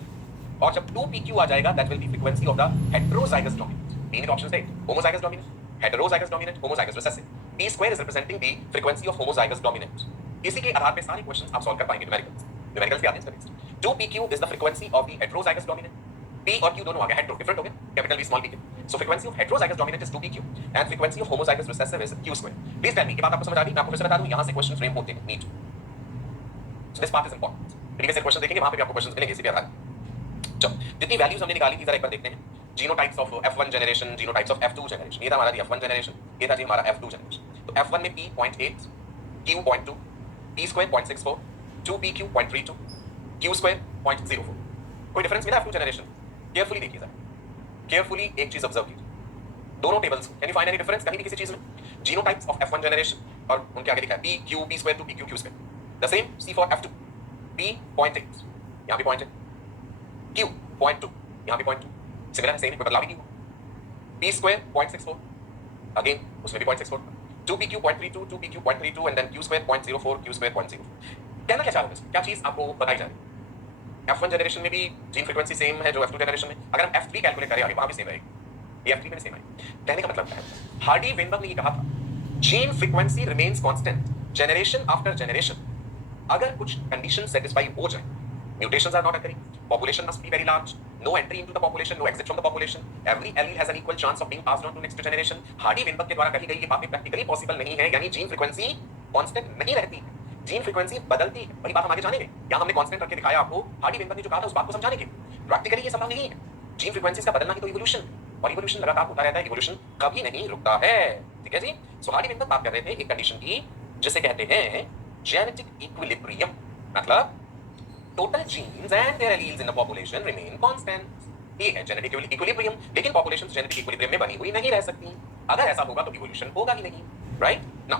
और जब 2pq आ जाएगा that will be frequency of the heterozygous dominant. तीन ऑप्शंस थे, homozygous dominant, heterozygous dominant, homozygous recessive. p square is representing the frequency of homozygous dominant. इसी के आधार पे सारे questions आप सॉल्व कर पाएंगे न्यूमेरिकल्स के आते हैं। 2pq is the frequency of the heterozygous dominant, p और q दोनों आ गए, हेटेरो डिफरेंट हो गए, कैपिटल v स्मॉल p के। So frequency of heterozygous dominant is 2pq and frequency of homozygous recessive is q square। Please tell me, ये बात आपको समझ आ गई? मैं आपको फिर से बता दूं, यहां से क्वेश्चन फ्रेम होते हैं, NEET. So this part is important, previous question देखेंगे वहां पे भी आपको क्वेश्चंस मिलेंगे इसी पे आधार। चलो जितनी वैल्यूज हमने निकाली थी जरा एक बार देखते हैं। Genotypes of f1 generation, genotypes of f2 generation, ये था हमारा f1 जनरेशन, ये था जी हमारा f2 जनरेशन। तो f1 में p 0.8, q 0.2, p square 0.64, 2pq 0.32, q square 0.04। कोई डिफरेंस मिला f2 जनरेशन? केयरफुली देखिए सर, केयरफुली एक चीज ऑब्जर्व कीजिए, दोनों tables can you find any difference कहीं भी किसी चीज में? जीनोटाइप्स ऑफ f1 जनरेशन और उनके आगे लिखा है p q p square 2pq q square, the same c for f2, p 0.8 यहां भी 0.8, q 0.2 यहां भी 0.2, सिमिलर है, सेम है, कोई बदलाव ही नहीं हुआ। p स्क्वायर 0.64 अगेन उसमें भी 0.64, 2pq 0.32, 2pq 0.32 and then q square 0.04, q square 0.04। कहना क्या चाह रहे हैं, क्या चीज आपको बताई जा रही है? f1 जनरेशन में भी जीन फ्रीक्वेंसी सेम है जो f2 जनरेशन में, अगर हम f3 कैलकुलेट करें आगे वहां भी सेम रहेगी, ये f3 में भी सेम है। कहने का मतलब क्या है, हार्डी वेनबर्ग ने ये कहा था, gene frequency remains constant generation after generation. अगर कुछ कंडीशन सेटिस्फाई हो जाए, mutations are not occurring, population must be very large, no entry into the population, no exit from the population, every allele has an equal chance of being passed on to next generation। Hardy Weinberg के द्वारा कही गई ये बातें practically possible नहीं है, यानी gene frequency constant नहीं रहती है, जीन फ्रीक्वेंसी बदलती है। वही बात हम आगे जानेंगे, यहाँ हमने कांस्टेंट करके दिखाया आपको, हार्डी वेनबर्ग ने जो कहा था उस बात को समझाने के लिए। प्रैक्टिकली ये संभव नहीं है, जीन फ्रीक्वेंसीज का बदलना ही तो इवोल्यूशन, और इवोल्यूशन लगातार होता रहता है, इवोल्यूशन कभी नहीं रुकता है। ठीक है जी। सो हार्डी वेनबर्ग बात कर रहे थे एक कंडीशन की जिसे कहते हैं जेनेटिक इक्विलिब्रियम, मतलब total genes and their alleles in the population remain constant। ये है जेनेटिक इक्विलिब्रियम, लेकिन पॉपुलेशंस जेनेटिक इक्विलिब्रियम में बनी हुई नहीं रह सकती। अगर ऐसा होगा तो इवोल्यूशन होगा ही नहीं, right? Now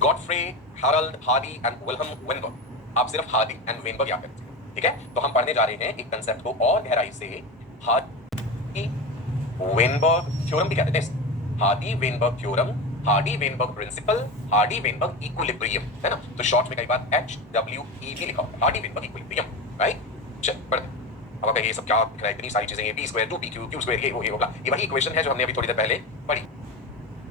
Godfrey Harold Hardy and Wilhelm Weinberg, आप सिर्फ हार्डी एंड वेनबर्ग याद करें, ठीक है? तो हम पढ़ने जा रहे हैं एक कंसेप्ट को और गहराई से, हार्डी वेनबर्ग थ्योरम भी कहते हैं, Hardy Weinberg theorem, Hardy Weinberg principle, Hardy Weinberg equilibrium, है ना? तो शॉर्ट में कई बार HWE भी लिखा होता है, हार्डी वेनबर्ग इक्विलिब्रियम, राइट? चल पढ़ते। अब अगर ये सब क्या दिख रहा है, इतनी सारी चीजें, ये p square 2pq q square ये होगा, ये वही इक्वेशन है जो हमने अभी थोड़ी देर पहले पढ़ी।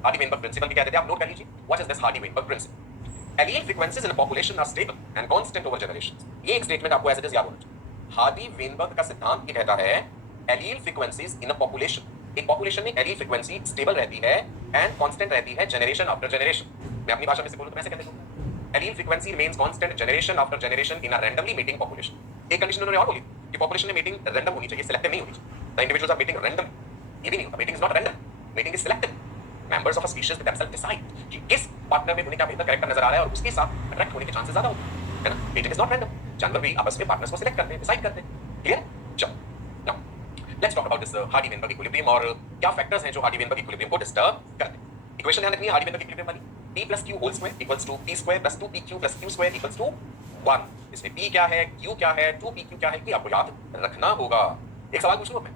हार्डी वेनबर्ग प्रिंसिपल भी कहते थे, आप नोट कर लीजिए, what is this Hardy Weinberg principle? Allele frequencies in a population are stable and constant over generations. ये एक स्टेटमेंट आपको एज इट इज याद होना चाहिए। हार्डी वेनबर्ग का सिद्धांत ये कहता है allele frequencies in a population, एक पॉपुलेशन में एलील फ्रीक्वेंसी स्टेबल रहती है एंड कांस्टेंट रहती है जनरेशन आफ्टर जनरेशन। मैं अपनी भाषा में से बोलूं तो मैं ऐसे कह देता हूं allele frequency remains constant generation after generation in a randomly meeting population. एक कंडीशन उन्होंने और बोली कि पॉपुलेशन में मीटिंग रैंडम होनी चाहिए, सिलेक्टिव नहीं होनी चाहिए। The individuals are mating random, ये भी नहीं होता। Mating is not random, mating is selective. Members of a species themselves decide कि किस पार्टनर में उन्हें क्या बेहतर कैरेक्टर नजर आ रहा है और उसके साथ अट्रैक्ट होने के चांसेस ज्यादा होते हैं, है ना। मीटिंग इज नॉट रैंडम, जानवर भी आपस में पार्टनर्स को सिलेक्ट करते हैं, डिसाइड करते हैं। क्लियर? चलो now let's talk about this Hardy-Weinberg equilibrium और क्या फैक्टर्स हैं जो हार्डी-वेनबर्ग इक्विलिब्रियम को डिस्टर्ब करते हैं। इक्वेशन ध्यान रखनी है हार्डी-वेनबर्ग इक्विलिब्रियम वाली, p + q whole square equals to p square + 2pq + q square equals to 1। इसमें p क्या है, q क्या है, 2pq क्या है, ये आपको याद रखना होगा। एक सवाल पूछ लूं मैं,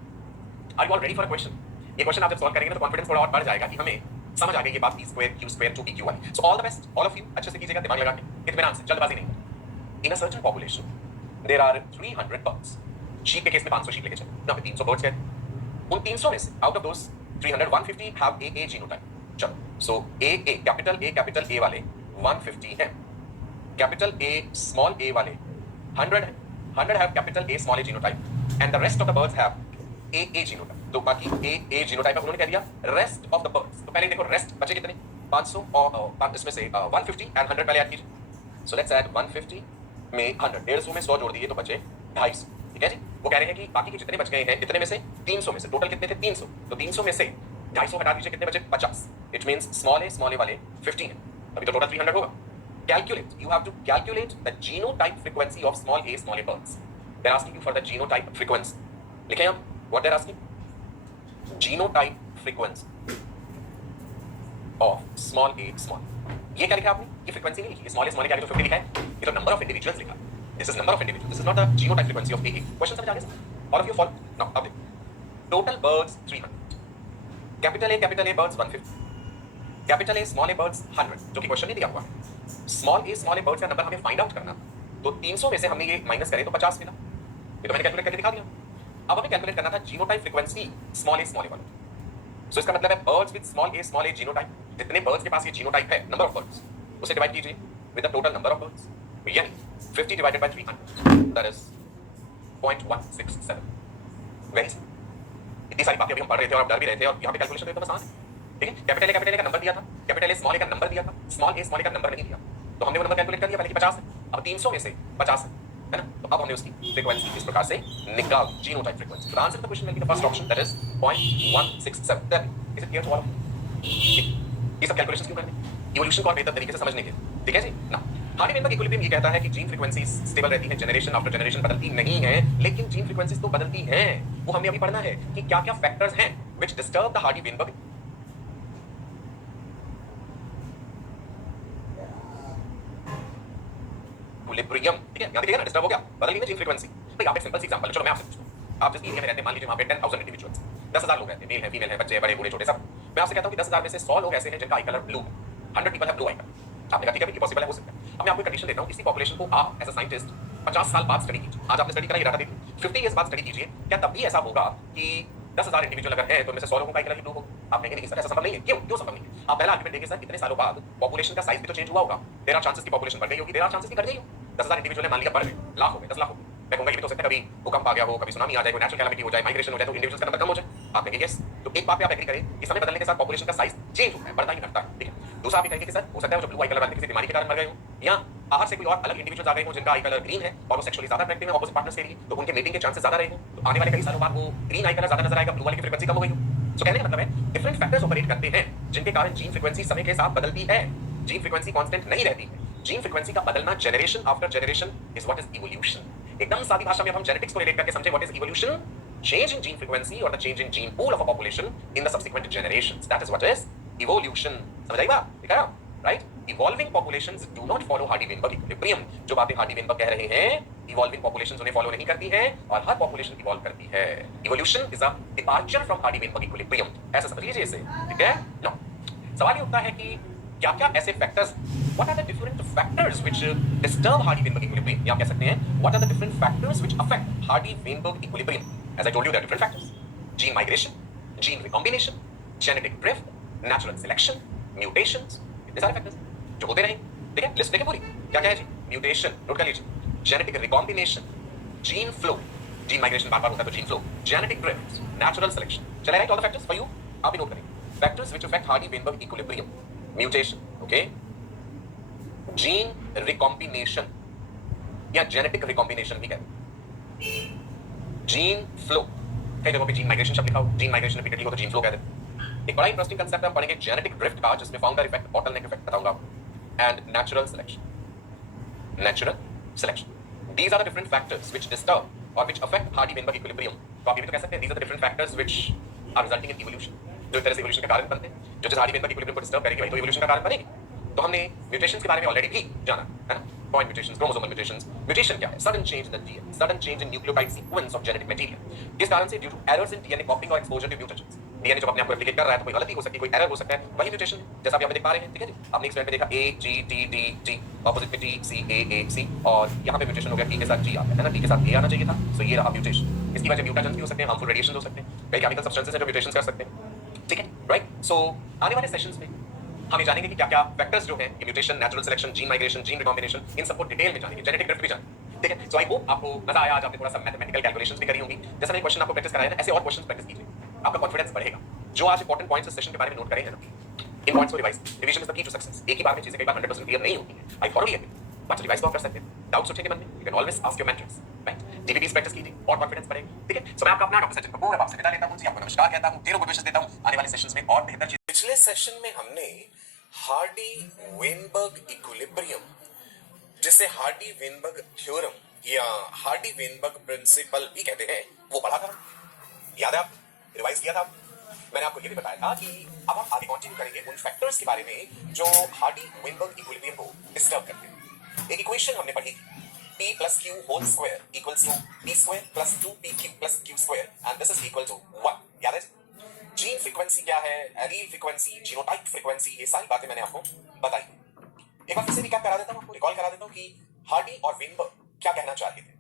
are you all ready for a question? ये क्वेश्चन आप जब सॉल्व करेंगे तो कॉन्फिडेंस थोड़ा और बढ़ जाएगा कि हमें समझ आ गई ये बात p square q square 2pq वाली। So all the best all of you, अच्छे से कीजिएगा, दिमाग लगा के, इत्मीनान से, जल्दबाजी नहीं। In a certain population there are 300 birds. Sheep के केस में 500 शीप लेके चलो, यहाँ पे 300 बर्ड्स हैं। उन 300 में से out of those 300 150 have a genotype. चलो सो ए कैपिटल ए वाले 150 हैं, कैपिटल ए स्मॉल ए वाले 100 हैं, 100 have capital A small a genotype and the rest of the birds have a genotype. तो बाकी ए जीनोटाइप है, उन्होंने कह दिया रेस्ट ऑफ द बर्ड्स। तो पहले देखो रेस्ट बचे कितने, 500 और इसमें से 150 एंड 100 पहले ऐड कीजिए। सो लेट्स ऐड 150 में 100, 150 में 100 जोड़ दिए तो बचे 250। ठीक है जी। वो कह रहे हैं कि बाकी के जितने बच गए हैं, इतने में से 300 में से टोटल कितने थे 300, तो 300 में से 250 हटा दीजिए, कितने बचे 50। इट मींस स्मॉल ए वाले 50 हैं, अभी तो टोटल 300 होगा। Calculate, you have to calculate the genotype frequency of small a birds. They're asking you for the genotype frequency. लिखें आप what they're asking? Genotype frequency of small a small. ये क्या लिखा आपने? ये frequency नहीं लिखी, ये small a के आगे जो 50 लिखा है, ये तो number of individuals लिखा है। This is number of individuals. This is not the genotype frequency of a. Question समझ आ गया? All of you follow? Now, अब देखो. Total birds 300. Capital A birds 150. Capital A small A birds 100, जो कि question नहीं दिया हुआ है। स्मॉल ए बर्ड्स का नंबर हमें फाइंड आउट करना, तो 300 में से हमने ये माइनस करें तो 50 मिला, ये तो मैंने कैलकुलेट करके दिखा दिया। अब हमें कैलकुलेट करना था जीनोटाइप फ्रीक्वेंसी स्मॉल ए वाला। सो इसका मतलब है birds with small a genotype, जितने बर्ड्स के पास ये जीनोटाइप है, नंबर ऑफ बर्ड्स, उसे डिवाइड कीजिए with the total number of birds, यानी 50 divided by 300 that is 0.167। Very simple. इतनी सारी बातें अभी हम पढ़ रहे थे और आप डर भी रहे थे, और यहाँ पे कैलकुलेशन एकदम आसान है। ठीक है, कैपिटल ए का नंबर दिया था, कैपिटल ए का नंबर दिया था, स्मॉल ए का नंबर नहीं दिया, तो हमने वो नंबर कैलकुलेट कर दिया पहले कि 50 है, अब 300 में से 50 है ना, तो अब हमने उसकी फ्रीक्वेंसी इस प्रकार से निकाल, genotype frequency. The answer to the question will be the first option, that is 0.167। Is it clear to all? ये सब कैलकुलेशंस क्यों करने, इवोल्यूशन को और बेहतर तरीके से समझने के, ठीक है जी ना। हार्डी-वेनबर्ग इक्विलिब्रियम ये कहता है कि जीन फ्रीक्वेंसी स्टेबल रहती है, जनरेशन आफ्टर जनरेशन बदलती नहीं है, लेकिन जीन फ्रीक्वेंसीज तो बदलती हैं। वो हमने अभी पढ़ना है कि क्या-क्या फैक्टर्स हैं which disturb the Hardy-Weinberg equilibrium. ठीक है, यहां देखिएगा ना, डिस्टर्ब हो गया, बदल गई ना जीन फ्रीक्वेंसी। भाई आप एक सिंपल सी एग्जांपल, चलो मैं आपसे पूछता हूं, आप जिस एरिया में रहते हैं, मान लीजिए वहां पे 10,000 इंडिविजुअल्स, 10,000 लोग रहते हैं, मेल है, फीमेल है, बच्चे बड़े बूढ़े छोटे सब। मैं आपसे कहता हूं कि 10,000 में से 100 लोग ऐसे हैं जिनका आई कलर ब्लू है, 100 people have blue I colour. आपने कहा ठीक है कि पॉसिबल है, हो सकता है। अब मैं आपको एक कंडीशन देता हूं, इसी पॉपुलेशन को आप एज अ साइंटिस्ट 50 साल बाद स्टडी कीजिए। आज आपने स्टडी करा, ये डाटा दे दी, 50 इयर्स बाद स्टडी कीजिए, क्या तब भी ऐसा होगा कि 10,000 इंडिविजुअल अगर है तो उनमें से 100 लोगों का आई कलर ब्लू होगा? आप कहेंगे नहीं सर, ऐसा संभव नहीं है। क्यों संभव नहीं है? आप पहला आर्गुमेंट देंगे सर, इतने सालों बाद पॉपुलेशन का साइज भी तो चेंज हुआ होगा, देयर आर चांसेस की पॉपुलेशन बढ़ गई होगी, देयर आर चांसेस की घट गई हो। 10,000 इंडिविजुअल है, मान लिया बढ़ गए, लाख हो गए, 10 लाख हो गए, मैं कहूंगा ये भी तो हो सकता है कभी भूकंप आ गया हो, कभी सुनामी आ जाए, कोई नेचुरल कैलामिटी हो जाए, माइग्रेशन हो जाए, तो इंडिविजुअल्स का नंबर कम हो जाए। आप कहेंगे यस, तो एक बात पे आप एग्री करें कि समय बदलने के साथ पॉपुलेशन का साइज चेंज होता है, बढ़ता ही घटता है। ठीक है, दूसरा आप ये कहेंगे कि सर हो सकता है वो जो ब्लू आई कलर वाले किसी बीमारी के कारण मर गए हो, या बाहर से कोई और अलग इंडिविजुअल्स आ गए हो जिनका आई कलर ग्रीन है और वो सेक्सुअली ज्यादा अट्रैक्टिव है ऑपोजिट पार्टनर्स के लिए, तो उनके मेटिंग के चांसेस ज्यादा रहे हो, तो आने वाले कई सालों बाद वो ग्रीन आई कलर ज्यादा नजर आएगा, ब्लू वाली की फ्रीक्वेंसी कम हो गई हो। सो कहने का मतलब है डिफरेंट फैक्टर्स ऑपरेट करते हैं जिनके कारण जीन फ्रीक्वेंसी समय के साथ बदलती है। जीन फ्रीक्वेंसी कांस्टेंट नहीं रहती है। जीन फ्रीक्वेंसी का बदलना generation after generation is what is evolution. एकदम सादी भाषा में हम जेनेटिक्स को रिलेट करके समझे what is evolution, change in gene frequency or the change in gene pool of a population in the subsequent generations. That is what is evolution. समझ आई बात? ठीक है, right? Evolving populations do not follow Hardy-Weinberg equilibrium. जो बातें Hardy-Weinberg कह रहे हैं, evolving populations उन्हें follow नहीं करती है और हर population evolve करती है। Evolution is a departure from Hardy-Weinberg equilibrium. ऐसा समझ लीजिए इसे, ठीक है? No. सवाल ये उठता है कि क्या-क्या ऐसे factors, what are the different factors which disturb Hardy-Weinberg equilibrium? या आप कह सकते हैं, what are the different factors which affect Hardy-Weinberg equilibrium? As I told you, there are different factors: gene migration, gene recombination, genetic drift, natural selection, mutations. इतने सारे factors जो होते रहेंगे। ठीक है, लिस्ट देखें पूरी, क्या क्या है जी? म्यूटेशन, नोट कर लीजिए, genetic recombination, gene flow, gene migration बार बार होता है तो gene flow, genetic drift, natural selection. चले right, all the factors for you, आप भी नोट करें। Factors which affect Hardy Weinberg equilibrium, mutation, okay, gene recombination या जेनेटिक रिकॉम्बिनेशन भी कहते हैं, जीन फ्लो, कई जगहों पे जीन माइग्रेशन शब्द लिखा हो, जीन माइग्रेशन रिपीटेडली हो तो जीन फ्लो कहते हैं। एक बड़ा इंटरेस्टिंग कंसेप्ट हम पढ़ेंगे जेनेटिक ड्रिफ्ट का, जिसमें फाउंडर इफेक्ट, बॉटलनेक इफेक्ट बताऊंगा, and natural selection. Natural selection. These are the different factors which disturb or which affect Hardy-Weinberg equilibrium. तो आप ये भी तो कह सकते हैं these are the different factors which are resulting in evolution. जो इस तरह से evolution का कारण बनते हैं, जो जिस Hardy-Weinberg equilibrium को disturb करेंगे वही तो evolution का कारण बनेगी। तो हमने mutations के बारे में already भी जाना है ना, point mutations, chromosomal mutations. Mutation क्या है? Sudden change in the DNA, sudden change in nucleotide sequence of genetic material. किस कारण से? Due to errors in DNA copying or exposure to mutagens. DNA जब अपने आप को replicate कर रहा है तो कोई गलती हो सकती है, कोई error हो सकता है, वही mutation जैसा आप यहाँ पे देख पा रहे हैं, ठीक है जी? आपने एक्सपेरिमेंट में देखा A G T D G, opposite में T C A A C, और यहाँ पे म्यूटेशन हो गया T के साथ G आ गया है ना, T के साथ A आना चाहिए था, तो ये रहा म्यूटेशन। इसकी वजह म्यूटेशंस भी हो सकते हैं, हार्मफुल रेडिएशंस हो सकते हैं, कई केमिकल सब्सटेंसेस हैं जो म्यूटेशंस कर सकते हैं, ठीक है राइट। सो आने वाले सेशंस में हम ये जानेंगे कि क्या क्या फैक्टर्स जो हैं, mutation, natural selection, gene migration, gene recombination, इन सबको डिटेल में जानेंगे, जेनेटिक ड्रिफ्ट भी जानेंगे, ठीक है। सो आई होप आपको मजा आया, आज आपने थोड़ा सा मैथमेटिकल कैलकुलेशंस भी करी होंगी, जैसे मैंने क्वेश्चन आपको प्रैक्टिस कराया ना, ऐसे और क्वेश्चंस प्रैक्टिस कीजिए, आपका कॉन्फिडेंस बढ़ेगा। जो आज इंपॉर्टेंट पॉइंट्स इस सेशन के बारे में नोट करे हैं ना, इन पॉइंट्स को revise, revision is the key to success. एक ही बार में चीजें कई बार 100% क्लियर नहीं होती हैं, I thoroughly agree, but revise तो आप कर सकते हैं, डाउट्स उठेंगे मन में, you can always ask your mentors, right. DPPs practice कीजिए और कॉन्फिडेंस बढ़ेगा, ठीक है। सो मैं आपका अपना डॉक्टर सचिन कपूर अब आपसे विदा लेता हूं जी, आपको नमस्कार कहता हूं, ढेरों गुड विशेस देता हूं आने वाले सेशंस में और बेहतर चीजें। पिछले सेशन में हमने हार्डी-वेनबर्ग इक्विलिब्रियम, जिसे हार्डी-वेनबर्ग थ्योरम या हार्डी-वेनबर्ग प्रिंसिपल भी कहते हैं, वो पढ़ा था, याद है आप, रिवाइज किया था। मैंने आपको ये भी बताया था कि अब हम आगे कंटिन्यू करेंगे उन फैक्टर्स के बारे में जो हार्डी-वेनबर्ग इक्विलिब्रियम को डिस्टर्ब करते हैं। एक इक्वेशन हमने पढ़ी थी, p plus q whole square equals to p square plus 2pq plus q square and this is equal to 1, याद है? जीन फ्रीक्वेंसी क्या है, एलील फ्रीक्वेंसी, जीनोटाइप फ्रीक्वेंसी, ये सारी बातें मैंने आपको बताई। एक बार फिर से रिकैप करा देता हूं, आपको रिकॉल करा देता हूं कि हार्डी और वेनबर्ग क्या कहना चाह रहे थे।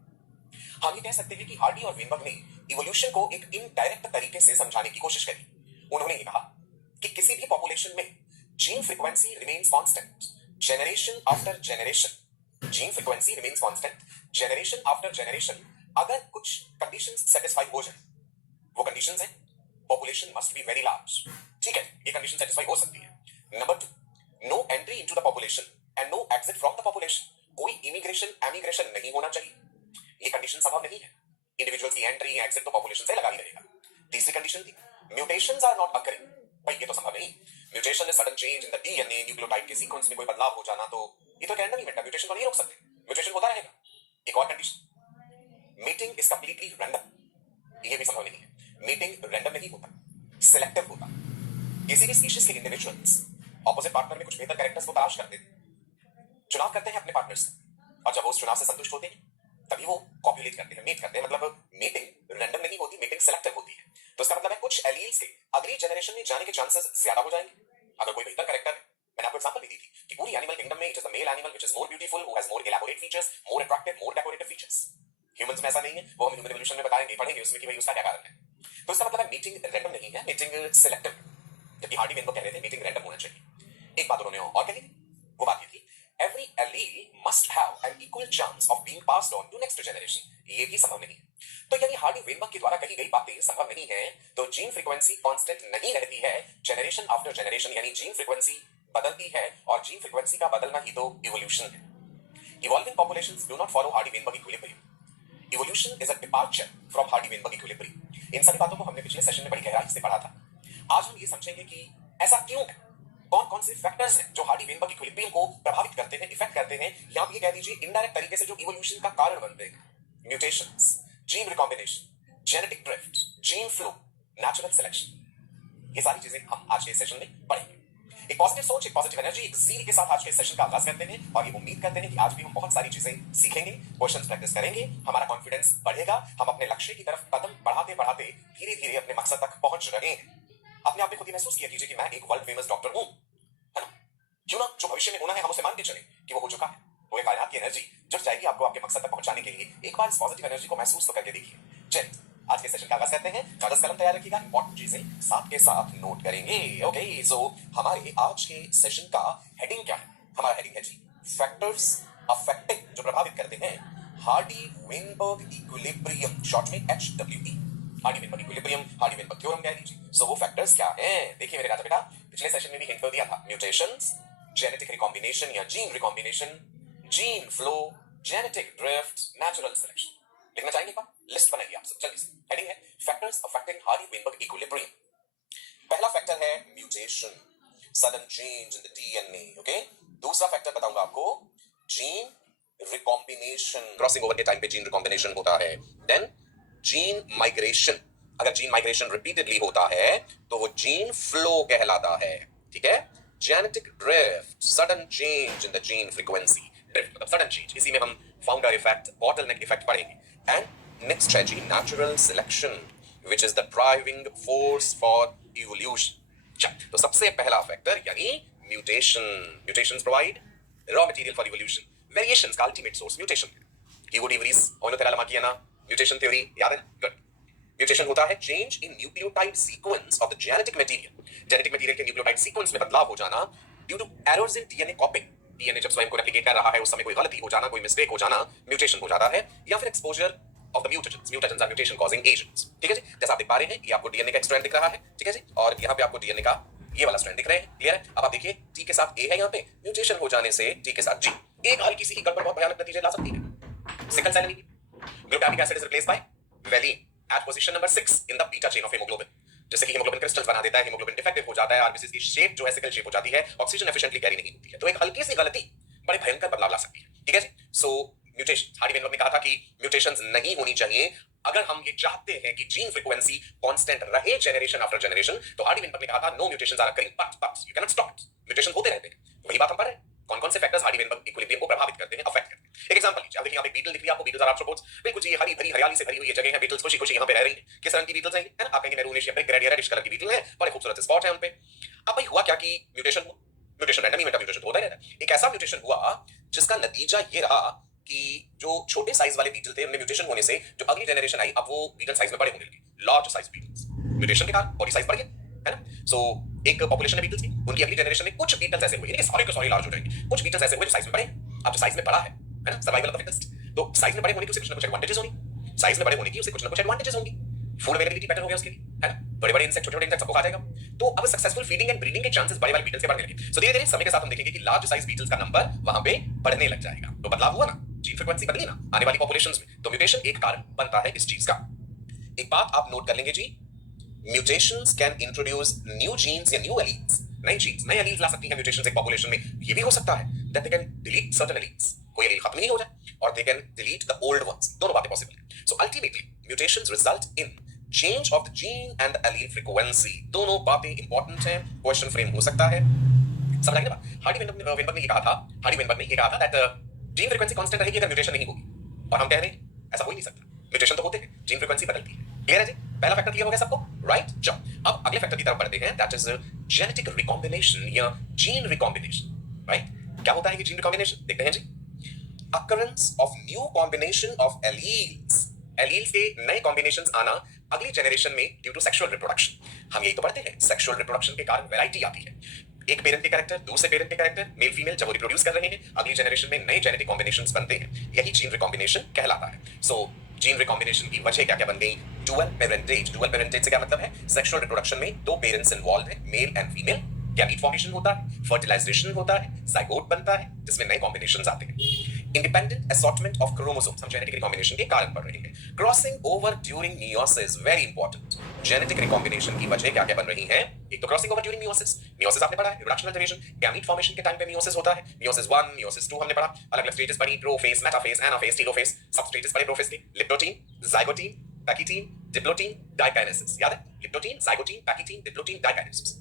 हम ये कह सकते हैं कि हार्डी और वेनबर्ग ने इवोल्यूशन को एक इनडायरेक्ट तरीके से समझाने की कोशिश करी। उन्होंने ये कहा कि किसी भी पॉपुलेशन में gene frequency remains constant generation after generation, gene frequency remains constant generation after generation, अगर कुछ कंडीशंस सेटिस्फाई हो जाए। वो कंडीशंस हैं population must be very large, ठीक है, ये कंडीशन सेटिस्फाई हो सकती है। Number 2, no entry into the population and no exit from the population, कोई इमिग्रेशन एमिग्रेशन नहीं होना चाहिए, ये कंडीशन संभव नहीं है। इंडिविजुअल्स की एंट्री एग्जिट तो पॉपुलेशन से लगा ही रहेगा। तीसरी कंडीशन थी म्यूटेशंस आर नॉट अकरिंग, भाई ये तो संभव नहीं। Mutation is sudden change in the DNA, nucleotide के सीक्वेंस में कोई बदलाव हो जाना, तो ये तो रैंडम इवेंट है, म्यूटेशन को नहीं रोक सकते, म्यूटेशन होता रहेगा। एक और condition, meeting is completely random, ये भी संभव नहीं है। मीटिंग रैंडम नहीं होता, सिलेक्टिव होता। किसी भी स्पीशीज के इंडिविजुअल्स ऑपोजिट पार्टनर में कुछ बेहतर कैरेक्टर्स को तलाश करते हैं, चुनाव करते हैं अपने पार्टनर्स का, और जब वो उस चुनाव से संतुष्ट होते हैं तभी वो कॉप्युलेट करते हैं, मेट करते हैं। मतलब मीटिंग रैंडम नहीं होती, मीटिंग सिलेक्टिव होती है। तो इसका मतलब है कुछ एलील्स के अगली जनरेशन में जाने के चांसेस ज्यादा हो जाएंगे अगर कोई बेहतर कैरेक्टर है। मैंने आपको एग्जांपल भी दी थी कि पूरी एनिमल किंगडम में it is the male animal which is more beautiful, who has more elaborate features, more attractive, more decorative features. Humans में ऐसा नहीं है, वो हम ह्यूमन एवोल्यूशन में बताएंगे, पढ़ेंगे उसमें कि भाई उसका क्या कारण है। तो इसका मतलब है मीटिंग रैंडम नहीं है, मीटिंग सिलेक्टिव। जबकि हार्डी-वेनबर्ग कह रहे थे मीटिंग रैंडम होना चाहिए। एक बात उन्होंने और कही थी, वो बात ये थी every allele must have an equal chance of being passed on to next generation, ये भी संभव नहीं है। तो यदि हार्डी-वेनबर्ग के द्वारा कही गई बातें संभव नहीं है, तो जीन फ्रीक्वेंसी कांस्टेंट नहीं रहती है जनरेशन आफ्टर जनरेशन, यानी जीन फ्रीक्वेंसी बदलती है, और जीन फ्रीक्वेंसी का बदलना ही तो इवोल्यूशन है। Evolving populations do not follow Hardy Weinberg equilibrium, evolution is a departure from Hardy Weinberg equilibrium. इन सभी बातों को हमने पिछले सेशन में बड़ी गहराई से पढ़ा था। आज हम ये समझेंगे कि ऐसा क्यों है, कौन कौन से फैक्टर्स हैं जो हार्डी-वेनबर्ग इक्विलिब्रियम को प्रभावित करते हैं, इफेक्ट करते हैं, या आप ये कह दीजिए इनडायरेक्ट तरीके से जो इवोल्यूशन का कारण बनते हैं। Mutations, gene recombination, genetic drift, gene flow, natural selection, ये सारी चीजें हम आज के सेशन में पढ़ेंगे। एक पॉजिटिव सोच, एक पॉजिटिव एनर्जी, एक ज़ील के साथ आज के सेशन का आगाज करते हैं, और ये उम्मीद करते हैं कि आज भी हम बहुत सारी चीजें सीखेंगे, क्वेश्चंस प्रैक्टिस करेंगे, हमारा कॉन्फिडेंस बढ़ेगा, हम अपने लक्ष्य की तरफ कदम बढ़ाते बढ़ाते धीरे धीरे अपने मकसद तक पहुंच रहे हैं। अपने आप में खुद ही महसूस किया कीजिए कि मैं एक वर्ल्ड फेमस डॉक्टर हूं, है ना? क्यों ना, जो भविष्य में होना है हम उसे मान के चले कि वो हो चुका है। तो ये कायनात की एनर्जी जुट जाएगी आपको आपके मकसद तक पहुंचाने के लिए। एक बार इस पॉजिटिव एनर्जी को महसूस तो करके देखिए। चलिए आज के सेशन का आगाज करते हैं। कागज कलम तैयार रखिएगा, इंपॉर्टेंट चीजें साथ के साथ नोट करेंगे। ओके, सो हमारे आज के सेशन का हेडिंग क्या है? हमारा हेडिंग है जी फैक्टर्स अफेक्टिंग, जो प्रभावित करते हैं हार्डी वेनबर्ग इक्विलिब्रियम, शॉर्ट में HWE, Hardy Weinberg equilibrium, Hardy Weinberg theorem कह लीजिए। सो वो फैक्टर्स क्या हैं? देखिए मेरे राजा बेटा, पिछले सेशन में भी हिंट कर दिया था, म्यूटेशंस, जेनेटिक रिकॉम्बिनेशन या gene recombination, gene flow, genetic drift, natural selection. लिखना चाहेंगे क्या? लिस्ट बनाइए आप सब जल्दी से। हेडिंग है factors affecting Hardy Weinberg equilibrium. पहला फैक्टर है mutation, sudden change in the DNA, okay. दूसरा फैक्टर बताऊंगा आपको, जीन रिकॉम्बिनेशन, क्रॉसिंग ओवर के टाइम पे जीन रिकॉम्बिनेशन होता है। देन जीन माइग्रेशन, अगर जीन माइग्रेशन रिपीटेडली होता है तो वो जीन फ्लो कहलाता है, ठीक है। Genetic drift, sudden change in the gene frequency, drift मतलब सडन चेंज, इसी में हम फाउंडर इफेक्ट, बॉटलनेक इफेक्ट पढ़ेंगे। एंड नेक्स्ट है जी natural selection, which is the driving force for evolution. तो सबसे पहला फैक्टर यानी mutation. Mutations provide raw material for evolution. Variations का अल्टीमेट सोर्स म्यूटेशन है। Hugo de Vries Oenothera lamarckiana mutation theory याद है? गुड। म्यूटेशन होता है change in nucleotide sequence of the genetic material. Genetic material के nucleotide sequence में बदलाव हो जाना due to errors in DNA copying. DNA जब स्वयं को रेप्लिकेट कर रहा है उस समय कोई गलती हो जाना, कोई मिस्टेक हो जाना, म्यूटेशन हो जाता है। या फिर exposure of the mutagens. Mutagens are mutation causing agents. ठीक है जी, जैसा आप देख पा रहे हैं, ये आपको डीएनए का एक स्ट्रैंड दिख रहा है, ठीक है जी, और यहाँ पे आपको डीएनए का ये वाला स्ट्रैंड दिख रहा है, क्लियर है? अब आप देखिए टी के साथ ए है, यहाँ पे म्यूटेशन हो जाने से टी के साथ जी, एक हल्की सी गड़बड़ बहुत भयानक नतीजे ला सकती है। Sickle cell anaemia, glutamic acid is replaced by valine at position number 6 in the beta chain of haemoglobin, जिससे कि हीमोग्लोबिन क्रिस्टल्स बना देता है, हीमोग्लोबिन डिफेक्टिव हो जाता है, आरबीसी की शेप जो है सिकल शेप हो जाती है, ऑक्सीजन एफिशिएंटली कैरी नहीं होती है। तो एक हल्की सी गलती बड़े भयंकर बदलाव ला सकती है, ठीक है जी। सो म्यूटेशन, हार्डी वेनबर्ग ने कहा था कि म्यूटेशंस नहीं होनी चाहिए अगर हम ये चाहते हैं कि जीन फ्रीक्वेंसी कांस्टेंट रहे जेनरेशन आफ्टर जेनरेशन। तो हार्डी वेनबर्ग ने कहा था no mutations are occurring, but you cannot stop it, mutation होते रहते हैं। वही बात हम पढ़ रहे हैं, कौन-कौन से फैक्टर्स हार्डी वेनबर्ग इक्विलिब्रियम को प्रभावित करते हैं, अफेक्ट करते हैं। एक एग्जांपल लीजिए, अब देखिए यहाँ पे बीटल दिख रही है आपको, बीटल्स आर आर्थ्रोपोड्स, बिल्कुल जी हरी भरी हरियाली से भरी हुई ये जगह है, बीटल्स खुशी-खुशी यहाँ पे रह रही है। किस रंग की बीटल्स हैं ये? है ना, आप कहेंगे maroon Asia brick red reddish colour की बीटल है, बड़े खूबसूरत स्पॉट है उन पे। अब भाई हुआ क्या कि म्यूटेशन हुआ, म्यूटेशन रैंडम इवेंट म्यूटेशन होता रहता है। एक ऐसा म्यूटेशन हुआ जिसका नतीजा ये रहा कि जो छोटे साइज वाले बीटल थे उनमें म्यूटेशन होने से जो अगली जनरेशन आई, अब वो बीटल साइज में बड़े होने लगे, लार्ज साइज बीटल्स। म्यूटेशन के कारण बॉडी साइज बढ़ गया, है ना। सो एक पॉपुलेशन में बीटल्स थी, उनकी अगली जनरेशन में कुछ बीटल्स ऐसे हुए, सारे के सारे लार्ज हो जाएंगे, कुछ बीटल्स ऐसे हुए जो साइज में बड़े। अब जो साइज में बड़ा है ना, सर्वाइवल ऑफ द फिटेस्ट, तो साइज में बड़े होने की उसे कुछ ना कुछ एडवांटेजेस होंगी, साइज में बड़े होने की उसे कुछ ना कुछ एडवांटेजेस होंगी, फूड अवेलेबिलिटी बेटर हो गया उसके लिए, है ना, बड़े बड़े इंसेक्ट छोटे छोटे इंसेक्ट सबको खा जाएगा। तो अब सक्सेसफुल फीडिंग एंड ब्रीडिंग के चांसेस बड़े वाले बीटल्स के बढ़ने लगे। सो धीरे धीरे समय के साथ हम देखेंगे कि लार्ज साइज बीटल्स का नंबर वहां पे बढ़ने लग जाएगा। तो बदलाव हुआ ना, जीन फ्रीक्वेंसी बदली ना आने वाली पॉपुलेशंस में, तो म्यूटेशन एक कारण बनता है इस चीज का। एक बात आप नोट कर लेंगे जी, mutations can introduce new genes या न्यू एलील्स, नई जीन्स नए एलील्स ला सकती हैं म्यूटेशंस एक पॉपुलेशन में। ये भी हो सकता है that they can delete certain alleles, कोई एलील खत्म नहीं हो जाए, और they can delete the old ones, दोनों बातें पॉसिबल है। So ultimately mutations result in change of the gene and the allele frequency, दोनों बातें इंपॉर्टेंट हैं, क्वेश्चन फ्रेम हो सकता है। समझ आएगा ना? हार्डी वेनबर्ग ने ये कहा था, हार्डी वेनबर्ग ने ये कहा था दैट जीन फ्रीक्वेंसी कांस्टेंट रहेगी अगर म्यूटेशन नहीं होगी, और हम कह रहे हैं ऐसा हो ही नहीं सकता, म्यूटेशन तो होते हैं, जीन फ्रीक्वेंसी बदलती है। क्लियर है जी? पहला फैक्टर क्लियर हो गया सबको, राइट? चलो अब अगले फैक्टर की तरफ बढ़ते हैं, दैट इज जेनेटिक रिकॉम्बिनेशन या जीन रिकॉम्बिनेशन, राइट? क्या होता है ये जीन रिकॉम्बिनेशन? देखते हैं जी। Occurrence of new combination of alleles, alleles के नए कॉम्बिनेशंस आना अगली जनरेशन में ड्यू टू सेक्सुअल रिप्रोडक्शन। हम यही तो पढ़ते हैं, सेक्सुअल रिप्रोडक्शन के कारण वैरायटी आती है। एक पेरेंट के कैरेक्टर दूसरे पेरेंट के कैरेक्टर, मेल फीमेल जब वो रिप्रोड्यूस कर रहे हैं, अगली जनरेशन में नए जेनेटिक कॉम्बिनेशंस बनते हैं, यही जीन रिकॉम्बिनेशन कहलाता है। सो जीन रिकॉम्बिनेशन की वजह क्या क्या बन गई? Dual parentage. डुअल पेरेंटेज से क्या मतलब है? सेक्सुअल रिप्रोडक्शन में दो पेरेंट्स इन्वॉल्व है, mail and female, gamete formation होता है, फर्टिलाइजेशन होता है, जाइगोट बनता है, जिसमें नए कॉम्बिनेशंस आते हैं। इंडिपेंडेंट असॉर्टमेंट ऑफ क्रोमोसोम्स, हम जेनेटिक रिकॉम्बिनेशन के कारण पढ़ रहे हैं। Crossing over during meiosis, very important. Genetic recombination की वजह क्या क्या बन रही है? एक तो crossing over during meiosis, meiosis आपने पढ़ा है, रिडक्शनल डिवीजन, गैमीट फॉर्मेशन के टाइम पे मियोसिस होता है, मियोसिस 1, मियोसिस 2 हमने पढ़ा, अलग-अलग स्टेजेस पढ़ी, प्रोफेज, मेटाफेज, एनाफेज, टेलोफेज, सब स्टेजेस पढ़े प्रोफेज के, leptotene, zygotene, pachytene, diplotene, diakinesis, याद है? Leptotene, zygotene, pachytene, diplotene, diakinesis.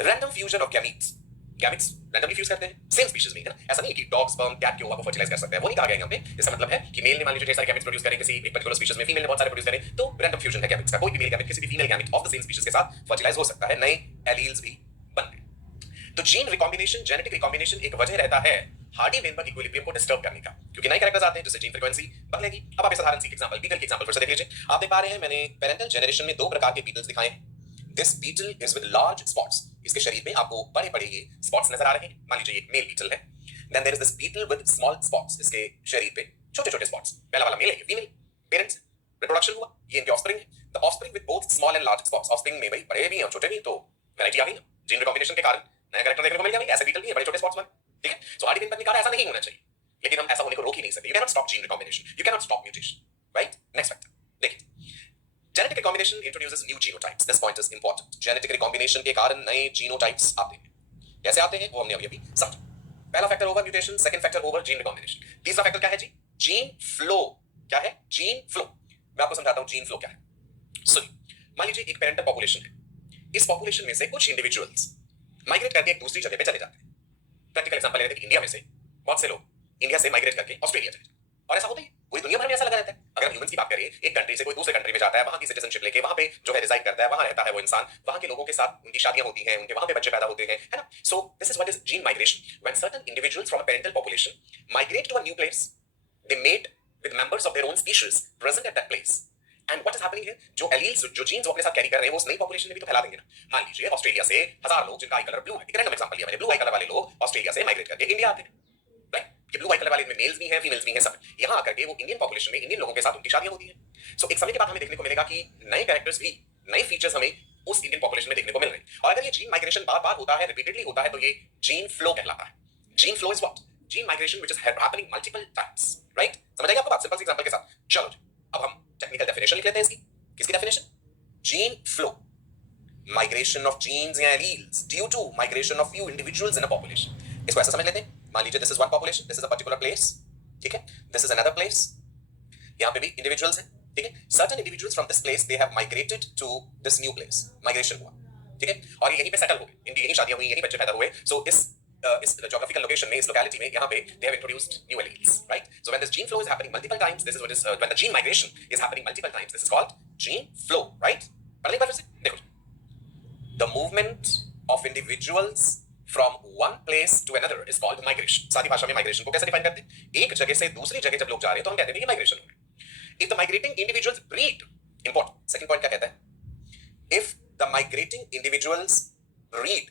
Random fusion of gametes, gametes randomly fuse करते हैं सेम स्पीशीज में, है ना। ऐसा नहीं है कि डॉग स्पर्म कैट के ओवा को फर्टिलाइज कर सकते हैं, वो नहीं कहा गया यहाँ पे। इसका मतलब है कि मेल ने मान लीजिए ढेर सारे गैमेट्स प्रोड्यूस करें किसी एक पर्टिकुलर स्पीशीज में, फीमेल ने बहुत सारे प्रोड्यूस करें, तो रैंडम फ्यूजन है गैमेट्स का। कोई भी मेल गैमेट किसी भी female gamete of the same species के साथ फर्टिलाइज हो सकता है, नए एलील्स भी बन गए। तो जीन रिकॉम्बिनेशन, जेनेटिक रिकॉम्बिनेशन एक वजह रहता है हार्डी वेनबर्ग इक्विलिब्रियम को डिस्टर्ब करने का, क्योंकि नए कैरेक्टर्स आते हैं जिससे जीन फ्रीक्वेंसी बदलेगी। अब आप एक साधारण सी एग्जांपल, बीटल के एग्जांपल फिर से देख लीजिए। आप देख पा रहे हैं मैंने पेरेंटल जनरेशन में दो प्रकार के बीटल्स दिखाए हैं। This beetle is with large spots, इसके शरीर में आपको बड़े बड़े ये स्पॉट्स नजर आ रहे हैं। मान लीजिए एक मेल बीटल है, then there is this beetle with small spots, इसके शरीर पे छोटे छोटे स्पॉट्स। पहला वाला मेल है, फीमेल, पेरेंट्स, रिप्रोडक्शन हुआ, ये इनके ऑफस्प्रिंग है। The offspring with both small and large spots, offspring में भाई बड़े भी हैं और छोटे भी, तो वैरायटी आ गई ना, जीन रिकॉम्बिनेशन के कारण नया कैरेक्टर देखने को मिल गया भाई, ऐसे बीटल भी है बड़े छोटे स्पॉट्स वाले, ठीक है। सो आर्टिफिशियल तकनीक ऐसा नहीं होना चाहिए, लेकिन हम ऐसा होने को रोक ही नहीं सकते। You can not stop gene recombination, you can not stop mutation, right. Next factor देखिए, genetic recombination introduces new genotypes. This point is important. Genetic recombination के कारण नए जीनोटाइप्स आते हैं। कैसे आते हैं वो हमने अभी समझा। पहला factor over mutation, second factor over gene recombination, तीसरा फैक्टर क्या है जी? Gene flow. क्या है? Gene flow. मैं आपको समझाता हूं जीन फ्लो क्या है। सुनिए, मान लीजिए एक पेरेंटल पॉपुलेशन है, इस पॉपुलेशन में से कुछ इंडिविजुअल्स माइग्रेट करके एक दूसरी जगह पे चले जाते हैं। प्रैक्टिकल एग्जांपल लेते हैं कि इंडिया में से बहुत से लोग इंडिया से माइग्रेट करके ऑस्ट्रेलिया चले जाते हैं, और ऐसा होता है पूरी दुनिया भर में ऐसा लगा रहता है। अगर हम ह्यूमंस की बात करें, एक कंट्री से कोई दूसरे कंट्री में जाता है, वहां की सिटीजनशिप लेके वहां पे जो है रिजाइड करता है, वहां रहता है वो इंसान, वहां के लोगों के साथ उनकी शादियां होती हैं, उनके वहां पे बच्चे पैदा होते हैं, है ना। So this is what is gene migration. When certain individuals from a parental population migrate to a new place, they mate with members of their own species present at that place, and what is happening here, जो alleles, जो genes वो अपने साथ carry कर रहे हैं, वो उस नई पॉपुलेशन में भी तो फैला देंगे ना। मान लीजिए ऑस्ट्रेलिया से 1000 लोग जिनका आई कलर ब्लू है, एक रैंडम एग्जांपल लिया मैंने, ब्लू आई कलर वाले लोग ऑस्ट्रेलिया से माइग्रेट करके इंडिया आते हैं, राइट। ये ब्लू आई कलर वाले में मेल्स भी हैं, फीमेल्स भी हैं, सब यहां आकर के वो इंडियन पॉपुलेशन में इंडियन लोगों के साथ उनकी शादियां होती हैं। सो एक समय के बाद हमें देखने को मिलेगा कि नए कैरेक्टर्स भी, नए फीचर्स हमें उस इंडियन पॉपुलेशन में देखने को मिल रहे हैं। और अगर ये जीन माइग्रेशन बार-बार होता है, रिपीटेडली होता है, तो ये जीन फ्लो कहलाता है। Gene flow is what? Gene migration which is happening multiple times, right. समझ आएगा आपको बात सिंपल सी एग्जांपल के साथ। चलो अब हम टेक्निकल डेफिनेशन लिख लेते हैं इसकी। किसकी definition? Gene flow, migration of genes या alleles due to migration of few individuals in a population। इसको ऐसा समझ लेते हैं, मान लीजिए this is one population, this is a particular place, ठीक है, this is another place, यहाँ पे भी individuals हैं, ठीक है। certain individuals from this place they have migrated to this new place, migration हुआ, ठीक है, और यहीं पे सेटल हो गए, इनकी यहीं शादियां हुई, यहीं बच्चे पैदा हुए। सो इस geographical location में, इस locality में, यहाँ पे they have introduced new alleles, right। so when this gene flow is happening multiple times, this is what is when the gene migration is happening multiple times, this is called gene flow, right। पढ़ लें एक बार फिर से, देखो, the movement of individuals from one place to another is called migration। सादी भाषा में migration को कैसे डिफाइन करते हैं? एक जगह से दूसरी जगह जब लोग जा रहे हैं तो हम कहते हैं कि माइग्रेशन हो रहा है। If the migrating individuals breed, important, second point क्या कहता है? If the migrating individuals breed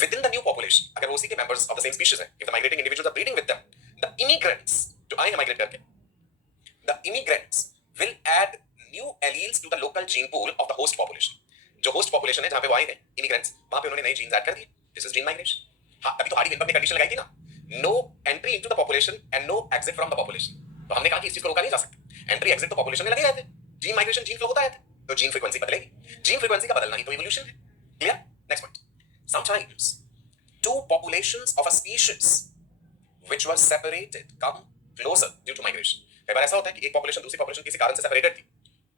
within the new population, अगर वो उसी के members of the same species है, if the migrating individuals are breeding with them, the immigrants जो आए हैं माइग्रेट करके, the immigrants will add new alleles to the local gene pool of the host population। जो host population है जहां पे वो आए हैं इमिग्रेंट्स, वहां पे उन्होंने नए जीन्स ऐड कर दिए। This is gene migration. हाँ, अभी तो हार्डी विनबर्ग ने कंडीशन लगाई थी ना, no entry into the population and no exit from the population. तो हमने कहा कि इस चीज को रोका नहीं जा सकता, एंट्री एग्जिट तो पॉपुलेशन में लगे रहते हैं, जीन माइग्रेशन, जीन फ्लो होता रहता है, तो जीन फ्रीक्वेंसी बदलेगी। जीन फ्रीक्वेंसी का बदलना ही तो इवोल्यूशन है। Clear? Next point, sometimes two populations of a species which were separated come closer due to migration। कई बार ऐसा होता है कि एक पॉपुलेशन दूसरी पॉपुलेशन किसी कारण से सेपरेटेड थी।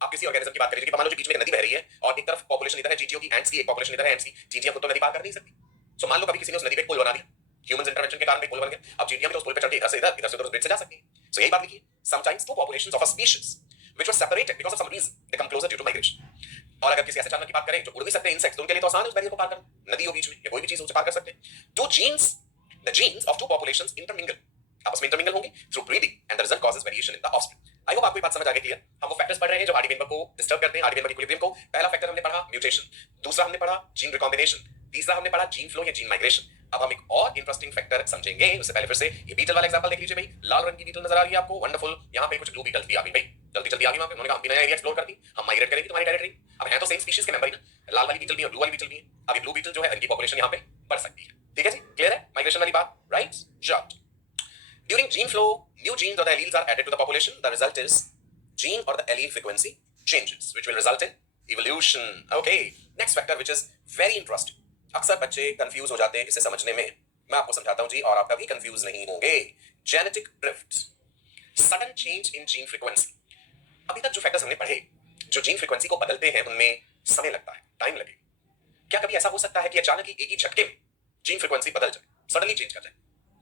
आप किसी ऑर्गेनिज्म की बात करें, मान लो बीच में नदी बह रही है और एक तरफ पॉपुलेशन इधर है चींटियों की, एंट्स की, एक पॉपुलेशन इधर है एंट्स की। चींटियां खुद तो नदी पार कर नहीं सकती, सो मान लो कभी किसी ने उस नदी पे पुल बना दिया, ह्यूमंस इंटरवेंशन के कारण एक पुल बन गया, अब चींटियां भी तो उस पुल पे चढ़ के इधर से उधर उस ब्रिज से जा सकती हैं। सो यही बात लिखिए, sometimes two populations of a species which were separated because of some reason they come closer due to migration. और अगर किसी ऐसे जानवर की बात करें जो उड़ भी सकते हैं, इंसेक्ट्स, तो उनके लिए तो आसान है उस बैरियर को पार करना, नदी हो बीच में या कोई भी चीज उसे पार कर सकते हैं। To genes, the genes of two populations intermingle, आपस में इंटरमिंगल होंगे through breeding and the result causes variation in the offspring। I hope आपको ये बात समझ आ गई क्लियर। हम वो फैक्टर्स पढ़ रहे हैं जो हार्डी विनबर्ग को डिस्टर्ब करते हैं, हार्डी विनबर्ग इक्विलिब्रियम को। पहला फैक्टर हमने पढ़ा म्यूटेशन, दूसरा हमने पढ़ा जीन रिकॉम्बिनेशन, तीसरा हमने पढ़ा जीन फ्लो या जीन माइग्रेशन। अब हम एक और इंटरेस्टिंग फैक्टर समझेंगे, उससे पहले फिर से ये बीटल वाला एग्जांपल देख लीजिए भाई। लाल रंग की बीटल नजर आ रही है आपको, वंडरफुल। यहाँ पे कुछ ब्लू बीटल्स भी आ गई भाई, जल्दी जल्दी आ गई वहां पे। उन्होंने कहा हम भी नया एरिया एक्सप्लोर करती, हम माइग्रेट करेंगे तुम्हारी टेरिटरी। अब है तो सेम स्पीशीज के मेंबर ही ना, लाल वाली बीटल भी है, ब्लू वाली बीटल भी है। अब ये ब्लू बीटल जो है इनकी पॉपुलेशन यहाँ पे बढ़ सकती है, ठीक है जी, क्लियर है माइग्रेशन वाली बात, right. Just during gene flow, new genes or the alleles are added to the population, the result is gene or the allele frequency changes which will result in evolution। okay, next factor which is very interesting, अक्सर बच्चे confuse हो जाते हैं इसे समझने में, मैं आपको समझाता हूं जी और आप कभी कंफ्यूज नहीं होंगे। Genetic drift, sudden change in gene frequency. अभी तक जो फैक्टर्स हमने पढ़े जो जीन फ्रीक्वेंसी को बदलते हैं उनमें समय लगता है, टाइम लगेगा। क्या कभी ऐसा हो सकता है कि अचानक ही एक ही झटके में जीन फ्रीक्वेंसी बदल जाए, सडनली चेंज कर जाए?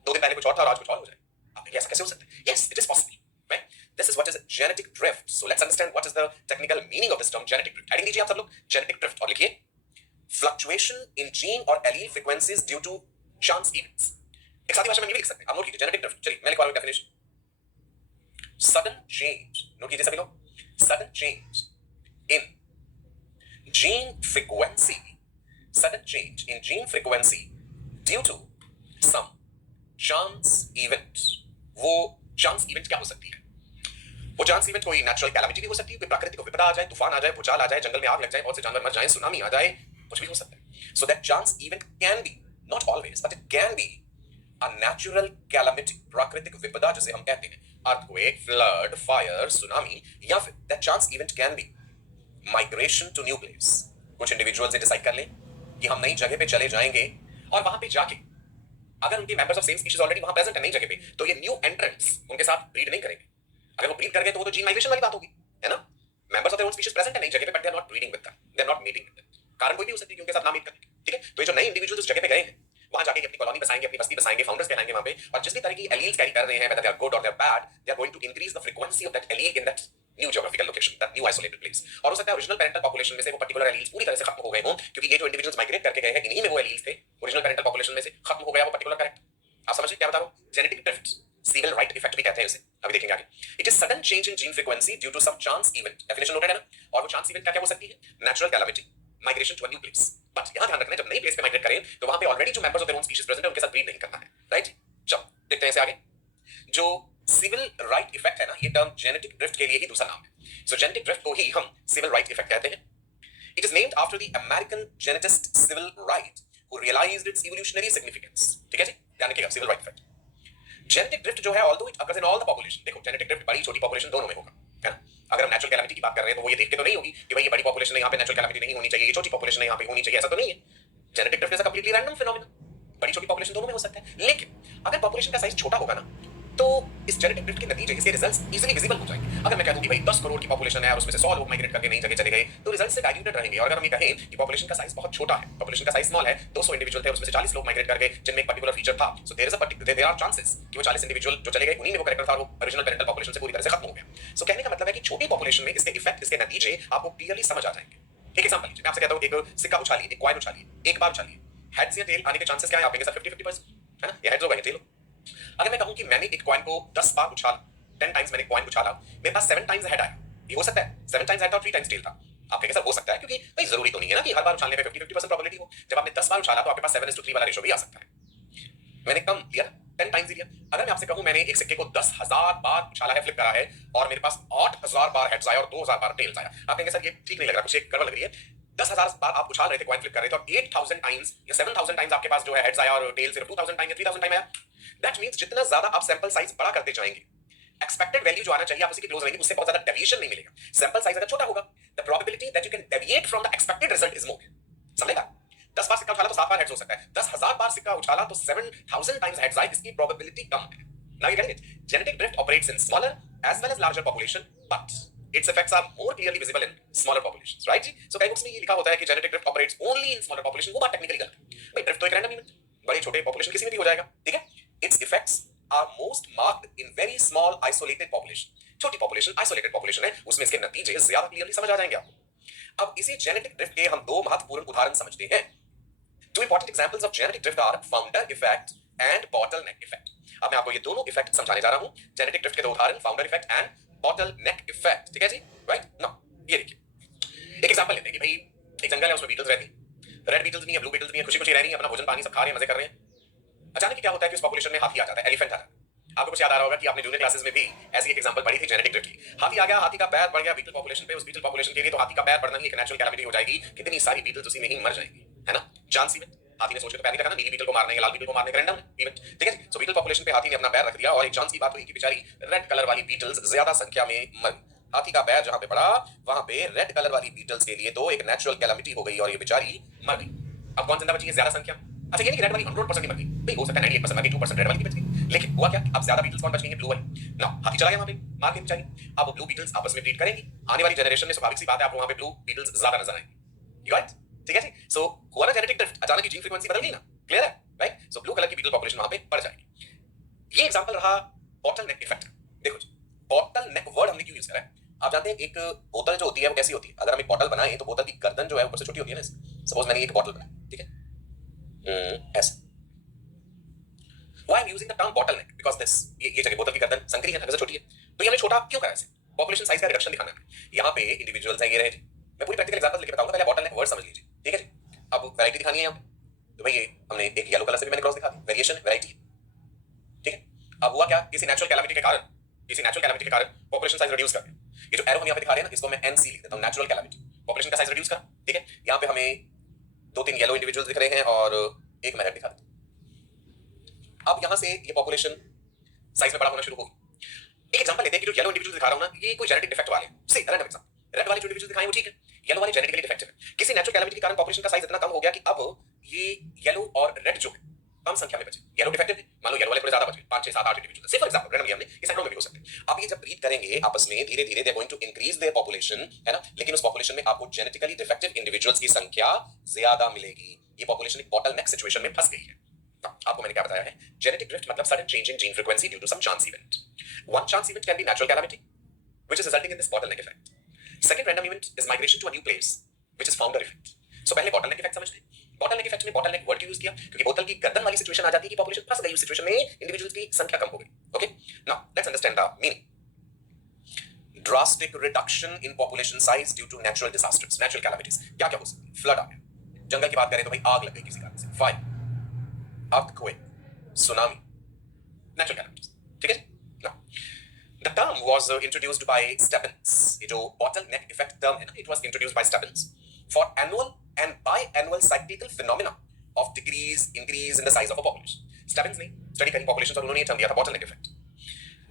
2 दिन पहले कुछ और था और आज कुछ और हो जाए? आप ऐसा कैसे हो सकता है? Yes, it is possible, right. This is what is genetic drift. So let's understand what is the technical meaning of this term genetic drift. Heading दीजिए आप सब लोग, जेनेटिक ड्रिफ्ट, और लिखिए फ्लक्चुएशन इन जीन और allele frequencies due to chance events. एक सादी भाषा में ये भी लिख सकते हैं, आप नोट कीजिए जेनेटिक ड्रिफ्ट। चलिए मैं लिखवा रहा हूं डेफिनेशन। सडन चेंज, नोट कीजिए सभी लोग, sudden change in gene frequency, sudden change in gene frequency due to some chance event, वो चांस इवेंट क्या हो सकती है? वो चांस इवेंट कोई नेचुरल कैलामिटी भी हो सकती है, कोई प्राकृतिक विपदा आ जाए, तूफान आ जाए, भूचाल आ जाए, जंगल में आग लग जाए, बहुत से जानवर मर जाए, सुनामी आ जाए, कुछ भी हो सकता है। So that chance event can B, not always but it can be, a natural calamity, प्राकृतिक विपदा जिसे हम कहते हैं, अर्थक्वेक, फ्लड, फायर, सुनामी, या फिर that chance event can be migration to new place. कुछ इंडिविजुअल्स डिसाइड कर लें कि हम नई जगह पे चले जाएंगे और वहां पे जाके अगर उनके members of same species already वहां प्रेजेंट है नई जगह पे, तो ये न्यू एंट्रेंट्स उनके साथ ब्रीड नहीं करेंगे। अगर वो ब्रीड कर गए तो वो तो जीन माइग्रेशन वाली बात होगी, है ना? Members of their own species present है नई जगह पे, but they are not breeding with them, they are not mating with them. कारण कोई भी हो सकती है कि उनके साथ ना मीट करने की, ठीक है? तो ये जो नए इंडिविजुअल्स उस जगह पे गए हैं, वहां जाके अपनी कॉलोनी बसाएंगे, अपनी बस्ती बसाएंगे, फाउंडर्स कहलाएंगे वहां पे, और जिस भी तरह की एलील्स कैरी कर रहे हैं, whether they are good or they are bad, they are going to increase the frequency of that allele in that new geographical location, that new isolated place. और हो सकता है ओरिजिनल पेरेंटल पॉपुलेशन में से वो पर्टिकुलर एलील्स पूरी तरह से खत्म हो गए हों, क्योंकि ये जो इंडिविजुअल्स माइग्रेट करके गए हैं इन्हीं में वो एलील्स थे, ओरिजिनल पेरेंटल पॉपुलेशन में से खत्म हो गया वो पर्टिकुलर कैरेक्टर। आप समझिए क्या बता रहा हूं? Genetic drift, Sewall Wright effect भी कहते हैं इसे, अभी देखेंगे आगे। It is sudden change in gene frequency due to some chance event, definition noted है ना? और वो चांस इवेंट क्या क्या हो सकती है? Natural calamity, migration to a new place. But यहां ध्यान रखना है, जब नई प्लेस पे माइग्रेट करें तो वहां पे ऑलरेडी जो members of their own species present है उनके साथ ब्रीड नहीं करना है, राइट? चलो देखते हैं इसे आगे। जो सिविल राइट इफेक्ट है ना, ये टर्म जेनेटिक ड्रिफ्ट के लिए ही दूसरा नाम है। सो जेनेटिक ड्रिफ्ट को ही हम सिविल राइट इफेक्ट कहते हैं। It is named after the American geneticist Sewall Wright who realized its evolutionary significance. ठीक है जी, ध्यान रखिएगा, Sewall Wright effect. Genetic drift जो है, although it occurs in all the population, देखो जेनेटिक ड्रिफ्ट बड़ी छोटी पॉपुलेशन दोनों में होगा, है ना? अगर हम नेचुरल कैलामिटी की बात कर रहे हैं तो वो ये देख के तो नहीं होगी कि भाई ये बड़ी पॉपुलेशन है, यहाँ पे नेचुरल कैलामिटी नहीं होनी चाहिए, ये छोटी पॉपुलेशन है यहाँ पे होनी चाहिए, ऐसा तो नहीं है। Genetic drift is a completely random phenomena, बड़ी छोटी पॉपुलेशन दोनों में हो सकता है। लेकिन अगर पॉपुलेशन का साइज छोटा होगा ना, तो इस जेनेटिक ड्रिफ्ट के नतीजे, इसके रिजल्ट्स इजीली विजिबल हो जाएंगे। अगर मैं कह दूं कि भाई 10 करोड़ की पॉपुलेशन है और उसमें से 100 लोग माइग्रेट करके नई जगह चले गए, तो रिजल्ट्स से डाइल्यूटेड रहेंगे। और अगर हम ये कहें कि पॉपुलेशन का साइज बहुत छोटा है, पॉपुलेशन का साइज स्मॉल है, 200 इंडिविजुअल थे और उसमें से 40 लोग माइग्रेट कर गए जिनमें एक पर्टिकुलर फीचर था, सो देयर आर चांसेस कि वो 40 इंडिविजुअल जो चले गए उन्हीं में वो कैरेक्टर था, वो ओरिजिनल पेरेंटल पॉपुलेशन से पूरी तरह से खत्म हो गया। सो कहने का मतलब है कि छोटी पॉपुलेशन में इसके इफेक्ट, इसके नतीजे आपको क्लियरली समझ आ जाएंगे। एक एग्जांपल लीजिए, मैं आपसे कहता हूं एक सिक्का उछालिए, एक कॉइन उछालिए, एक बार उछालिए, हेड्स या टेल आने के चांसेस क्या है? आप कहेंगे सर 50-50%, है ना? ये हेड्स होगा या टेल। अगर मैं कहूं कि मैंने एक कॉइन को 10 बार उछाला, 10 टाइम्स मैंने कॉइन उछाला, मेरे पास 7 टाइम्स हेड आया, ये हो सकता है? 7 टाइम्स हेड था और 3 टाइम्स टेल था। आप कहेंगे सर हो सकता है, क्योंकि भाई जरूरी तो नहीं है ना कि हर बार उछालने पे 50-50% प्रोबेबिलिटी हो। जब आपने 10 बार उछाला तो आपके पास 7:3 वाला रेशो भी आ सकता है। मैंने कम लिया, 10 टाइम्स ही लिया। अगर मैं आपसे कहूं मैंने एक सिक्के को 10,000 बार उछाला है, फ्लिप करा है, और मेरे पास 8,000 बार हेड्स आया और 2,000 बार टेल्स आया, आप कहेंगे सर ये ठीक नहीं लग रहा, कुछ एक गड़बड़ लग रही है। 10,000 बार आप उछाल रहे थे, कॉइन फ्लिप कर रहे थे, और 8,000 टाइम्स या 7,000 टाइम्स आपके पास जो है हेड्स आया और टेल सिर्फ 2,000 टाइम या 3,000 टाइम आया। दैट मींस जितना ज्यादा आप सैंपल साइज बड़ा करते जाएंगे, एक्सपेक्टेड वैल्यू जो आना चाहिए आप उसी के क्लोज रहेंगे, उससे बहुत ज्यादा डेविएशन नहीं मिलेगा। सैंपल साइज अगर छोटा होगा, the probability that you can deviate from the expected result is more. समझेगा? 10 बार सिक्का उछाला तो 7 बार हेड्स हो सकता है, 10,000 बार सिक्का उछाला तो 7,000 टाइम्स हेड्स आए, इसकी प्रोबेबिलिटी कम है। Now you get it? Genetic drift operates in smaller as well as larger population, but its effects are more clearly visible in smaller populations, right जी? So कई बुक्स में ये लिखा होता है कि genetic drift operates only in smaller population, वो बात टेक्निकली गलत है। भाई ड्रिफ्ट तो एक रैंडम इवेंट, बड़े छोटे पॉपुलेशन किसी में भी हो जाएगा, ठीक है? Its effects are most marked in very small isolated population, छोटी पॉपुलेशन, आइसोलेटेड पॉपुलेशन है, उसमें इसके नतीजे ज्यादा क्लियरली समझ आ जाएंगे आपको। अब इसी जेनेटिक ड्रिफ्ट के हम दो महत्वपूर्ण उदाहरण समझते हैं। Two important examples of genetic drift are founder effect and bottleneck effect. अब मैं आपको ये दोनों इफेक्ट समझाने जा रहा हूं। जेनेटिक ड्रिफ्ट के दो उदाहरण, founder effect and bottleneck effect, ठीक है जी? राइट नाउ ये देखिए, एक एग्जांपल लेते हैं कि भाई एक जंगल है, उसमें बीटल्स रहती हैं, रेड बीटल्स भी हैं, ब्लू बीटल्स भी हैं, खुशी खुशी रह रही हैं, अपना भोजन पानी सब खा रहे हैं, मजे कर रहे हैं। अचानक क्या होता है कि उस पॉपुलेशन में हाथी आ जाता है, एलिफेंट आ जाता है। आपको कुछ याद आ रहा होगा कि आपने जूनियर क्लासेस में भी ऐसी एक एग्जांपल पढ़ी थी जेनेटिक ड्रिफ्ट की। हाथी आ गया, हाथी का पैर बढ़ गया बीटल पॉपुलेशन पे, उस बीटल पॉपुलेशन के लिए तो हाथी का पैर बढ़ना ही एक नेचुरल कैलामिटी हो जाएगी, कितनी सारी बीटल्स उसी में ही मर जाएंगी, है ना? चांस इवेंट, हाथी ने सोच के तो पैर नहीं रखा ना, नीली बीटल को मारने या लाल बीटल को मारने का रैंडम इवेंट, ठीक है? सो बीटल पॉपुलेशन पे हाथी ने अपना पैर रख दिया और एक चांस की बात हुई कि बेचारी रेड कलर वाली बीटल्स ज्यादा संख्या में मर। हाथी का पैर जहां पे पड़ा वहां पे रेड कलर वाली बीटल्स के लिए तो एक नेचुरल कैलामिटी हो गई और ये बेचारी मर गई। अब कौन जिंदा बची है? ज्यादा संख्या। अच्छा ये नहीं कि रेड वाली 100% ही मर गई, भाई हो सकता है 98% मर गई, 2% रेड वाली की बच गई, लेकिन हुआ क्या? अब ज्यादा बीटल्स कौन बच गई है? ब्लू वाली ना। हाथी चला गया वहां पे, मार के बेचारी। अब वो ब्लू बीटल्स आपस में ब्रीड करेंगी, आने वाली जनरेशन में स्वाभाविक सी बात है आपको वहां पे ब्लू बीटल्स ज्यादा नजर आएंगी। You got? ठीक है जी? सो हुआ ना जेनेटिक ड्रिफ्ट, अचानक जीन फ्रीक्वेंसी बदल गई ना, क्लियर है? राइट? सो ब्लू कलर की बीटल पॉपुलेशन वहां पे बढ़ जाएगी। ये एग्जांपल रहा बॉटलनेक इफेक्ट। देखो जी, बॉटलनेक वर्ड हमने क्यों यूज करा है? आप जानते हैं एक बोतल जो होती है वो कैसी होती है? अगर हम एक बॉटल बनाएं तो बोतल की गर्दन जो है ऊपर से छोटी होती है ना। सपोज मैंने एक बॉटल बनाई, ठीक है, ऐसा। Why I'm using the term bottleneck? Because this ये जगह बोतल की गर्दन संकरी है ना, छोटी है, तो ये हमें छोटा क्यों करा? ऐसे पॉपुलेशन साइज का रिडक्शन दिखाना है। यहाँ पे इंडिविजुअल्स हैं, ये रहे जी। मैं पूरी प्रैक्टिकल एग्जांपल लेके बताऊंगा, पहले बॉटलनेक वर्ड समझ लीजिए, ठीक है जी? अब वैरायटी दिखानी है यहाँ पे, तो भाई ये हमने एक येलो कलर से भी मैंने क्रॉस दिखा दी, वेरिएशन है, वैरायटी है। अब हुआ क्या, किसी नेचुरल कैलामिटी के कारण पॉपुलेशन साइज रिड्यूस कर दिया। ये जो एरो हम यहाँ पे दिखा रहे हैं ना, इसको मैं एनसी लिख देता हूँ, नेचुरल कैलामिटी, पॉपुलेशन का साइज रिड्यूस करा, ठीक है। यहाँ पे हमें 2-3 येलो इंडिविजुअल्स दिख रहे हैं और एक मैं रेड दिखा देता हूँ। अब यहाँ से ये पॉपुलेशन साइज में बड़ा होना शुरू होगी। एक एग्जांपल लेते हैं कि जो येलो इंडिविजुअल दिखा रहा हूं ना, ये कोई जेनेटिक डिफेक्ट वाले हैं। से रैंडम एग्जांपल, रेड वाले जो इंडिविजुअल दिखाए वो ठीक है, येलो वाले जेनेटिकली डिफेक्टिव है। किसी नेचुरल कैलामिटी के कारण पॉपुलेशन का साइज इतना कम हो गया कि अब ये येलो और रेड जो है कम संख्या में बचे। येलो डिफेक्टिव है, मान लो येलो वाले थोड़े ज्यादा बच गए, 5 6 7 8 इंडिविजुअल से फॉर एग्जांपल, रैंडमली हमने इस सैकड़ों में भी हो सकते हैं। अब ये जब ब्रीड करेंगे आपस में, धीरे धीरे they are going to increase their population, है ना, लेकिन उस पॉपुलेशन में आपको जेनेटिकली डिफेक्टिव इंडिविजुअल्स की संख्या ज्यादा मिलेगी। ये पॉपुलेशन एक बॉटलनेक सिचुएशन में फंस गई है। आपको मैंने क्या बताया है, जेनेटिक ड्रिफ्ट मतलब sudden change in gene frequency due to some chance event. One chance event can be natural calamity which is resulting in this bottleneck effect. Second random event is migration to a new place which is founder effect. So पहले bottleneck effect समझते हैं। bottleneck effect में bottleneck word क्यों use किया, क्योंकि बोतल की गर्दन वाली सिचुएशन आ जाती है कि पॉपुलेशन फंस गई, उस सिचुएशन में इंडिविजुअल्स की संख्या कम हो गई। Okay, now let's understand the meaning. Drastic reduction in population size due to natural disasters, natural calamities. क्या क्या हो सकती है, फ्लड आ गया, जंगल की बात करें तो भाई आग लग गई किसी कारण से, fire, earthquake, tsunami, natural calamities, ठीक है। Now the term was introduced by Stebbins. ये जो bottleneck effect term है ना, it was introduced by Stebbins for annual and biannual cyclical phenomena of increase in the size of a population. Stebbins ने study करी population और उन्होंने ये term दिया था bottleneck effect।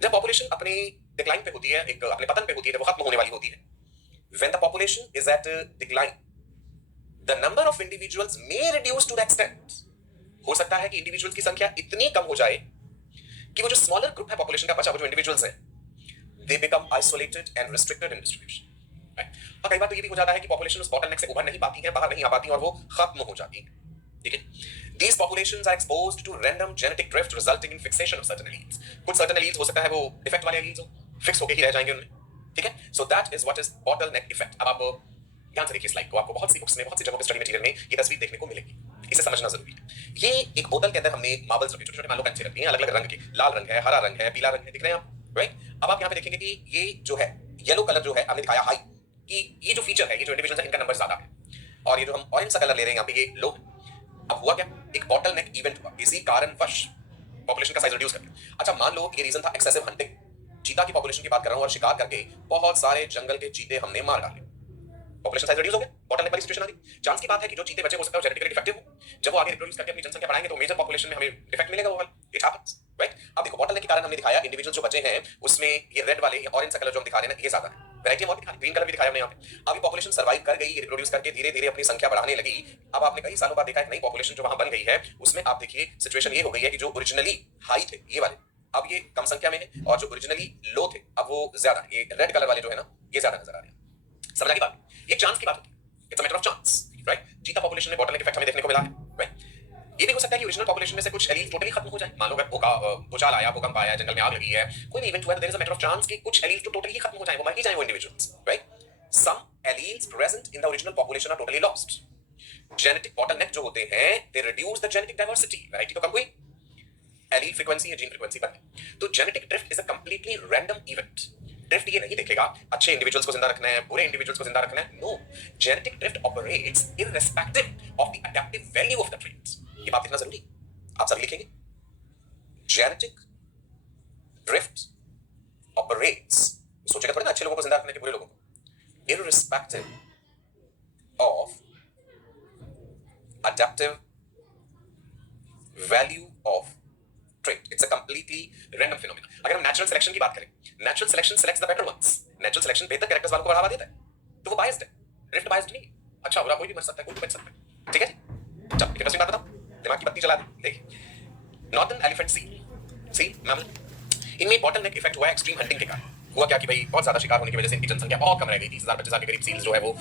जब पॉपुलेशन अपने डिक्लाइन पे होती है, एक अपने पतन पे होती है, जब वो खत्म होने वाली होती है, when the population is at decline, the number of individuals may reduce to the extent, हो सकता है कि इंडिविजुअल्स की संख्या इतनी कम हो जाए कि वो जो स्मॉलर ग्रुप है पॉपुलेशन का बचा, वो जो इंडिविजुअल्स हैं, they become isolated and restricted in distribution, right? और कई बार तो ये भी हो जाता है कि पॉपुलेशन उस बॉटलनेक से उभर नहीं पाती है, बाहर नहीं आ पाती और वो खत्म हो जाती है, ठीक है। These populations are exposed to random genetic drift resulting in fixation of certain alleles. कुछ certain alleles हो सकता है वो डिफेक्ट वाले alleles हो, फिक्स होके ही रह जाएंगे उनमें, ठीक है। So that is what is bottleneck effect। अब आप ध्यान से देखिए स्लाइड को, आपको बहुत सी बुक्स में, बहुत सी जगहों पे स्टडी मटेरियल में ये तस्वीर देखने को मिलेगी, इसे समझना जरूरी है। ये एक बोतल के अंदर हमने मार्बल्स रखे, छोटे-छोटे मान लो कंचे रखते हैं, अलग-अलग रंग के, लाल रंग है, हरा रंग है, पीला रंग है, दिख रहे हैं आप, राइट। अब आप यहाँ पे देखेंगे कि ये जो है येलो कलर जो है हमने दिखाया हाई, कि ये जो फीचर है, ये जो इंडिविजुअल्स है, इनका नंबर ज्यादा है, और ये जो हम ऑरेंज सा कलर ले रहे हैं यहाँ पे, ये लो है। अब हुआ क्या, एक बॉटलनेक इवेंट हुआ, इसी कारणवश पॉपुलेशन का साइज रिड्यूस कर दिया। अच्छा मान लो ये रीजन था एक्सेसिव हंटिंग, चीता की पॉपुलेशन की बात कर रहा हूँ, और शिकार करके बहुत सारे जंगल के चीते हमने मार डाले, पॉपुलेशन साइज रिड्यूस हो गया, बॉटलनेक वाली सिचुएशन आ गई। चांस की बात है कि जो चीते बचे हो सकता है जेनेटिकली डिफेक्टिव हो, जब वो आगे रिप्रोड्यूस करके अपनी जनसंख्या बढ़ाएंगे तो मेजर पॉपुलेशन में हमें डिफेक्ट मिलेगा, वो वाला इट हैपेंस, राइट। अब देखो बॉटलनेक के कारण हमने दिखाया इंडिविजुअल जो बचे हैं उसमें ये रेड वाले या ऑरेंज सा कलर जो हम दिखा रहे हैं ना, ये ज्यादा है, वैरायटी और दिखा, ग्रीन कलर भी दिखाया हमने यहाँ पे। अभी पॉपुलेशन सर्वाइव कर गई, रिप्रोड्यूस करके धीरे धीरे अपनी संख्या बढ़ाने लगी। अब आपने कई सालों बाद देखा एक नई पॉपुलेशन जो वहां बन गई है, उसमें आप देखिए सिचुएशन ये हो गई है कि जो ओरिजिनली हाई थे ये वाले, अब ये कम संख्या में है, और जो ओरिजिनली लो थे अब वो ज्यादा, ये रेड कलर वाले जो है ना, ये ज्यादा नजर आ रहे हैं। समझ आ गई बात, ये चांस की बात होती है, it's a matter of chance, right. चीता पॉपुलेशन में बॉटलनेक इफेक्ट हमें देखने को मिला है, राइट। ये भी हो सकता है कि ओरिजिनल पॉपुलेशन में से कुछ एलील टोटली खत्म हो जाए, मान लो अगर भूचाल आया, भूकंप आया, जंगल में आग लगी है, कोई भी इवेंट हुआ, there is a matter of chance कि कुछ एलील तो टोटली खत्म हो जाए, वो मर ही जाए वो individuals, right. Some alleles present in the original population are totally lost. Genetic bottleneck जो होते हैं, they reduce the genetic diversity, variety तो कम हुई, एलील फ्रीक्वेंसी या जीन फ्रीक्वेंसी बढ़ गई। तो genetic drift is a completely random event. Drift ये नहीं देखेगा अच्छे इंडिविजुअल्स को जिंदा रखना है, बुरे इंडिविजुअल्स को जिंदा रखना है, no. Genetic drift operates irrespective of the adaptive value of the traits. ये बात इतना जरूरी, आप सभी लिखेंगे, जेनेटिक ड्रिफ्ट ऑपरेट्स, सोचेगा थोड़ा ना अच्छे लोगों को जिंदा रखने के, बुरे लोगों को, irrespective of adaptive value of trait. It's a completely random phenomenon. अगर हम नेचुरल सिलेक्शन की बात करें, natural selection selects the better ones. Natural selection बेहतर कैरेक्टर्स वालों को बढ़ावा देता है, तो वो बायस्ड है, ड्रिफ्ट बायस्ड नहीं। अच्छा बुरा कोई भी मर सकता है, कोई भी बच सकता है, ठीक है। चल इंटरेस्टिंग बात बताओ, दिमाग की बत्ती जला दी। देखिए नॉर्दर्न एलिफेंट सील मैमल, इनमें बॉटलनेक इफेक्ट हुआ है एक्सट्रीम हंटिंग के कारण। हुआ क्या कि भाई बहुत ज्यादा शिकार होने की वजह से इनकी जनसंख्या बहुत कम रह गई, 30,000-25,000 के करीब सील्स जो है वो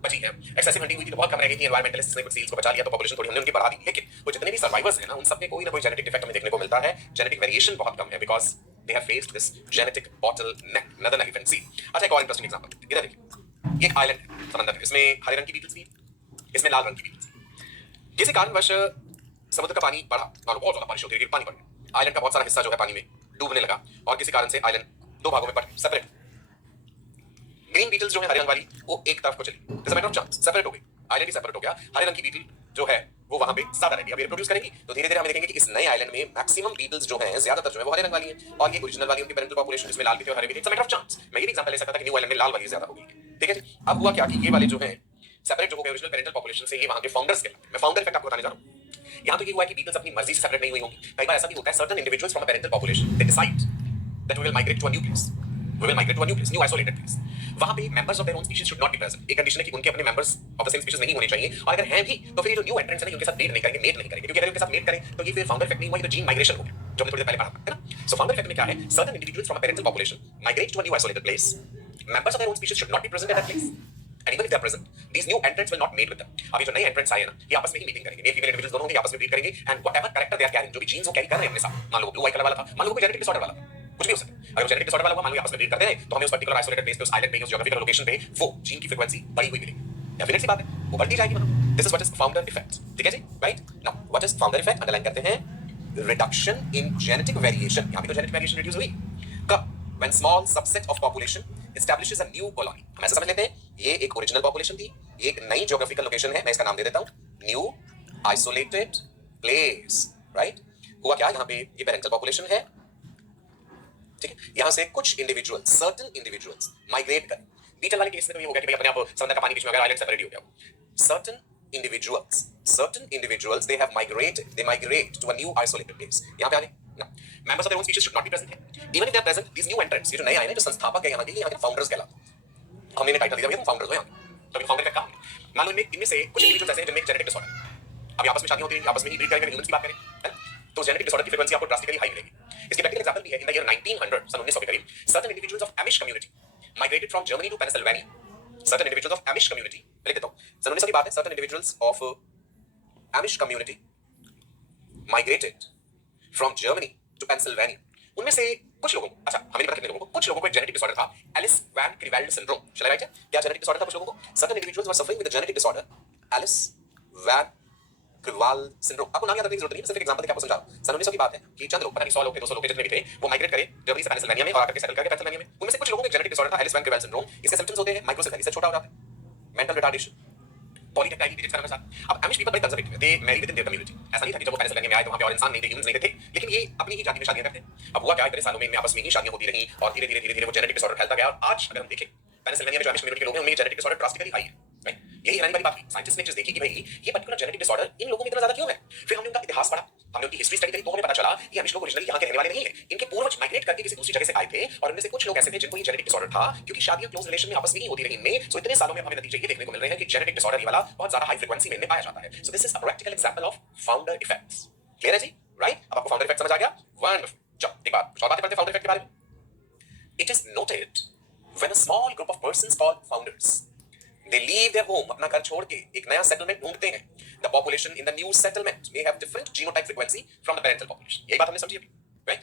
बची हैं। एक्सेसिव हंटिंग हुई थी तो बहुत कम रह गई थी, एनवायरमेंटलिस्ट्स ने कुछ सील्स को बचा लिया तो पॉपुलेशन थोड़ी हमने उनकी बढ़ा दी, लेकिन वो जितने भी सर्वाइवर्स हैं ना, उन सबके कोई ना कोई जेनेटिक डिफेक्ट हमें देखने को मिलता है, जेनेटिक वेरिएशन बहुत कम है, because they have faced this genetic bottleneck, northern elephant seal. अच्छा एक और इंटरेस्टिंग एग्जांपल इधर देखिए, ये एक आइलैंड है समंदर, इसमें हरे रंग की बीटल्स भी, इसमें लाल रंग की बीटल्स। किसी कारणवश समुद्र का पानी बढ़ा, मान लो बहुत ज्यादा बारिश होती है, पानी बढ़ गया, आइलैंड का बहुत सारा हिस्सा जो है पानी में डूबने लगा, और किसी कारण से आइलैंड दो भागों में बट सेपरेट। ग्रीन बीटल्स जो है हरे रंग वाली, वो एक तरफ को चली, it's a matter of chance, separate हो गई, आइलैंड ही सेपरेट हो गया, हरे रंग की बीटल जो है वो वहां पे ज्यादा रहेगी। अब ये रिप्रोड्यूस करेंगी तो धीरे धीरे हम देखेंगे कि इस नए आइलैंड में मैक्सिमम बीटल्स जो हैं ज्यादातर जो है वो हरे रंग वाली हैं, और ये ओरिजिनल वाली उनकी पेरेंटल पॉपुलेशन जिसमें लाल भी थे और हरे भी थे, it's a matter of chance. मैं ये भी एग्जांपल ले सकता था कि न्यू आइलैंड में लाल वाली ज्यादा होगी, ठीक है जी। अब हुआ क्या कि ये वाले जो हैं सेपरेट जो हो गए ओरिजिनल पेरेंटल पॉपुलेशन से, ये वहां के फाउंडर्स कहलाते हैं। मैं फाउंडर इफेक्ट आपको बताने जा रहा हूं। यहां तो ये हुआ कि बीटल्स अपनी मर्जी से सेपरेट नहीं हुई होंगी। कई बार ऐसा भी होता है certain individuals from a parental population they decide that we will migrate to a new place. We will migrate to a new place, new isolated place. वहां पे members of their own species should not be present. एक condition है कि उनके अपने members of the same species नहीं होने चाहिए, और अगर हैं भी तो फिर ये जो new entrants हैं उनके साथ breed नहीं करेंगे, mate नहीं करेंगे, क्योंकि अगर उनके साथ mate करें तो ये फिर founder effect नहीं हुआ, ये तो gene migration हो गया, जो हमने थोड़ी देर पहले पढ़ा था, है ना। So founder effect में क्या है, certain individuals from a parental population migrate to a new isolated place. Members of their own species should not be present at that place. And even if they are present, these new entrants will not mate with them. अब ये जो नए entrants आए हैं ना, ये आपस में ही मीटिंग करेंगे, मेल फीमेल इंडिविजुअल्स दोनों होंगे, आपस में ब्रीड करेंगे, and whatever character they are carrying, जो भी जीन्स वो कैरी कर रहे हैं अपने साथ, मान लो ब्लू आई कलर वाला था, मान लो कोई जेनेटिक डिसऑर्डर वाला था, कुछ भी हो सकता है। अगर जेनेटिक डिसऑर्डर वाला हुआ, मान लो आपस में ब्रीड करते हैं, तो हमें उस पर्टिकुलर आइसोलेटेड प्लेस पे, उस आइलैंड पे, उस ज्योग्राफिकल लोकेशन पे वो जीन की फ्रीक्वेंसी बढ़ी हुई मिलेगी। डेफिनेट सी बात है, वो बढ़ती जाएगी वहां। This is what is founder effect, ठीक है जी, right. Now what is founder effect, underline करते हैं, रिडक्शन इन जेनेटिक वेरिएशन। यहां पे तो जेनेटिक वेरिएशन रिड्यूस हुई कब, when small subset of population establishes a new colony. हम ऐसा समझ लेते हैं, ये एक ओरिजिनल पॉपुलेशन थी, ये एक नई ज्योग्राफिकल लोकेशन है, मैं इसका नाम दे देता हूं न्यू आइसोलेटेड प्लेस, राइट। हुआ क्या, यहां पे ये पेरेंटल पॉपुलेशन है, ठीक है, यहां से कुछ इंडिविजुअल्स, सर्टेन इंडिविजुअल्स माइग्रेट करें। बीटल वाले केस में तो ये हो गया कि भाई अपने आप समंदर का पानी बीच में अगर आइलैंड सेपरेट हो गया। certain individuals they have migrated, they migrate to a new isolated place। यहां पे आ गए ना, members of their own species should not be present here, even if they are present, these new entrants, ये जो नए आए हैं, जो संस्थापक है यहां के फाउंडर्स कहलाते हैं। हमने इन्हें टाइटल दिया है, तुम फाउंडर्स हो यहां, तो ये फाउंडर का काम है। मान लो इनमें से कुछ इंडिविजुअल्स ऐसे हैं जिनमें जेनेटिक डिसऑर्डर, अभी आपस में शादी होती है, आपस में ही ब्रीड करेंगे, ह्यूमंस की बात करें, है ना, तो जेनेटिक डिसऑर्डर की फ्रीक्वेंसी आपको ड्रास्टिकली हाई मिलेगी। इसके प्रैक्टिकल एग्जांपल भी है, इन द ईयर 1900, सन 1900 के करीब, certain individuals of Amish community migrated from Germany to Pennsylvania। certain individuals of Amish community, लिख देता हूं, सन 1900 की बात है, certain individuals of Amish community migrated from Germany to Pennsylvania। उनमें से कुछ लोगों को, अच्छा हमें नहीं पता कितने लोगों को, कुछ लोगों को एक जेनेटिक डिसऑर्डर था, एलिस वैन क्रीवेल्ड सिंड्रोम। चला राइट है, क्या जेनेटिक डिसऑर्डर था कुछ लोगों को, certain individuals were suffering with a genetic disorder Ellis van Creveld syndrome. आपको नाम याद रखने की जरूरत नहीं है, सिर्फ एग्जांपल देके आपको समझा रहा हूं। सन 1900 की बात है कि चंद लोग, पता नहीं 100 लोग थे, 200 लोग थे, जितने भी थे, वो माइग्रेट करे जर्मनी से पेनिसिल्वेनिया में और आकर के सेटल करके पेनिसिल्वेनिया में। उनमें से कुछ लोगों को जेनेटिक डिसऑर्डर था एलिस वैन क्रीवेल्ड सिंड्रोम। इसके सिम्पटम्स होते हैं माइक्रोसेफेली से छोटा हो जाता है, मेंटल रिटार्डेशन, पॉलीटेक्टाइल डिजीज का साथ। अब एमिश पीपल बड़े कंजर्वेटिव हैं, they marry with in their community. ऐसा नहीं था कि जब वो पेनिसिल्वेनिया में आए तो वहां पे और इंसान नहीं थे, ह्यूमंस नहीं थे, लेकिन ये अपनी ही जाति में शादियां करते हैं। अब हुआ क्या, इतने सालों में इनमें आपस में ही शादियां होती रही और धीरे धीरे वो जेनेटिक डिसऑर्डर फैलता गया, और आज अगर हम देखें पेनिसिल्वेनिया में जो एमिश कम्युनिटी के लोग हैं उनमें जेनेटिक डिसऑर्डर ड्रास्टिकली हाई है, राइट। यही हैरानी वाली बात थी, साइंटिस्ट ने चीज देखी कि भाई ये पर्टिकुलर जेनेटिक डिसऑर्डर इन लोगों में इतना ज्यादा क्यों है। फिर हमने उनका इतिहास पढ़ा, हमने उनकी हिस्ट्री स्टडी करी, तो हमें पता चला कि एमिश लोग ओरिजिनली यहाँ के रहने वाले नहीं है, इनके पूर्वज माइग्रेट करके किसी दूसरी जगह से आए थे, और उनमें से कुछ लोग ऐसे थे जिनको ये जेनेटिक डिसऑर्डर था, क्योंकि शादियां क्लोज रिलेशन में आपस में ही होती रही इनमें। सो इतने सालों में हमें नतीजे ये देखने को मिल रहे हैं कि जेनेटिक डिसऑर्डर ये वाला बहुत ज्यादा हाई फ्रीक्वेंसी में पाया जाता है। सो this is a practical example of founder effects. Clear है जी, राइट। अब आपको फाउंडर इफेक्ट समझ आ गया, वंडरफुल। चलो एक बात कुछ और बातें करते हैं फाउंडर इफेक्ट के बारे में। It is noted when a small group of persons called founders they leave their home, अपना घर छोड़ के एक नया सेटलमेंट ढूंढते हैं, the population in the new settlement may have different genotype frequency from the parental population। यही बात हमने समझी अभी, राइट।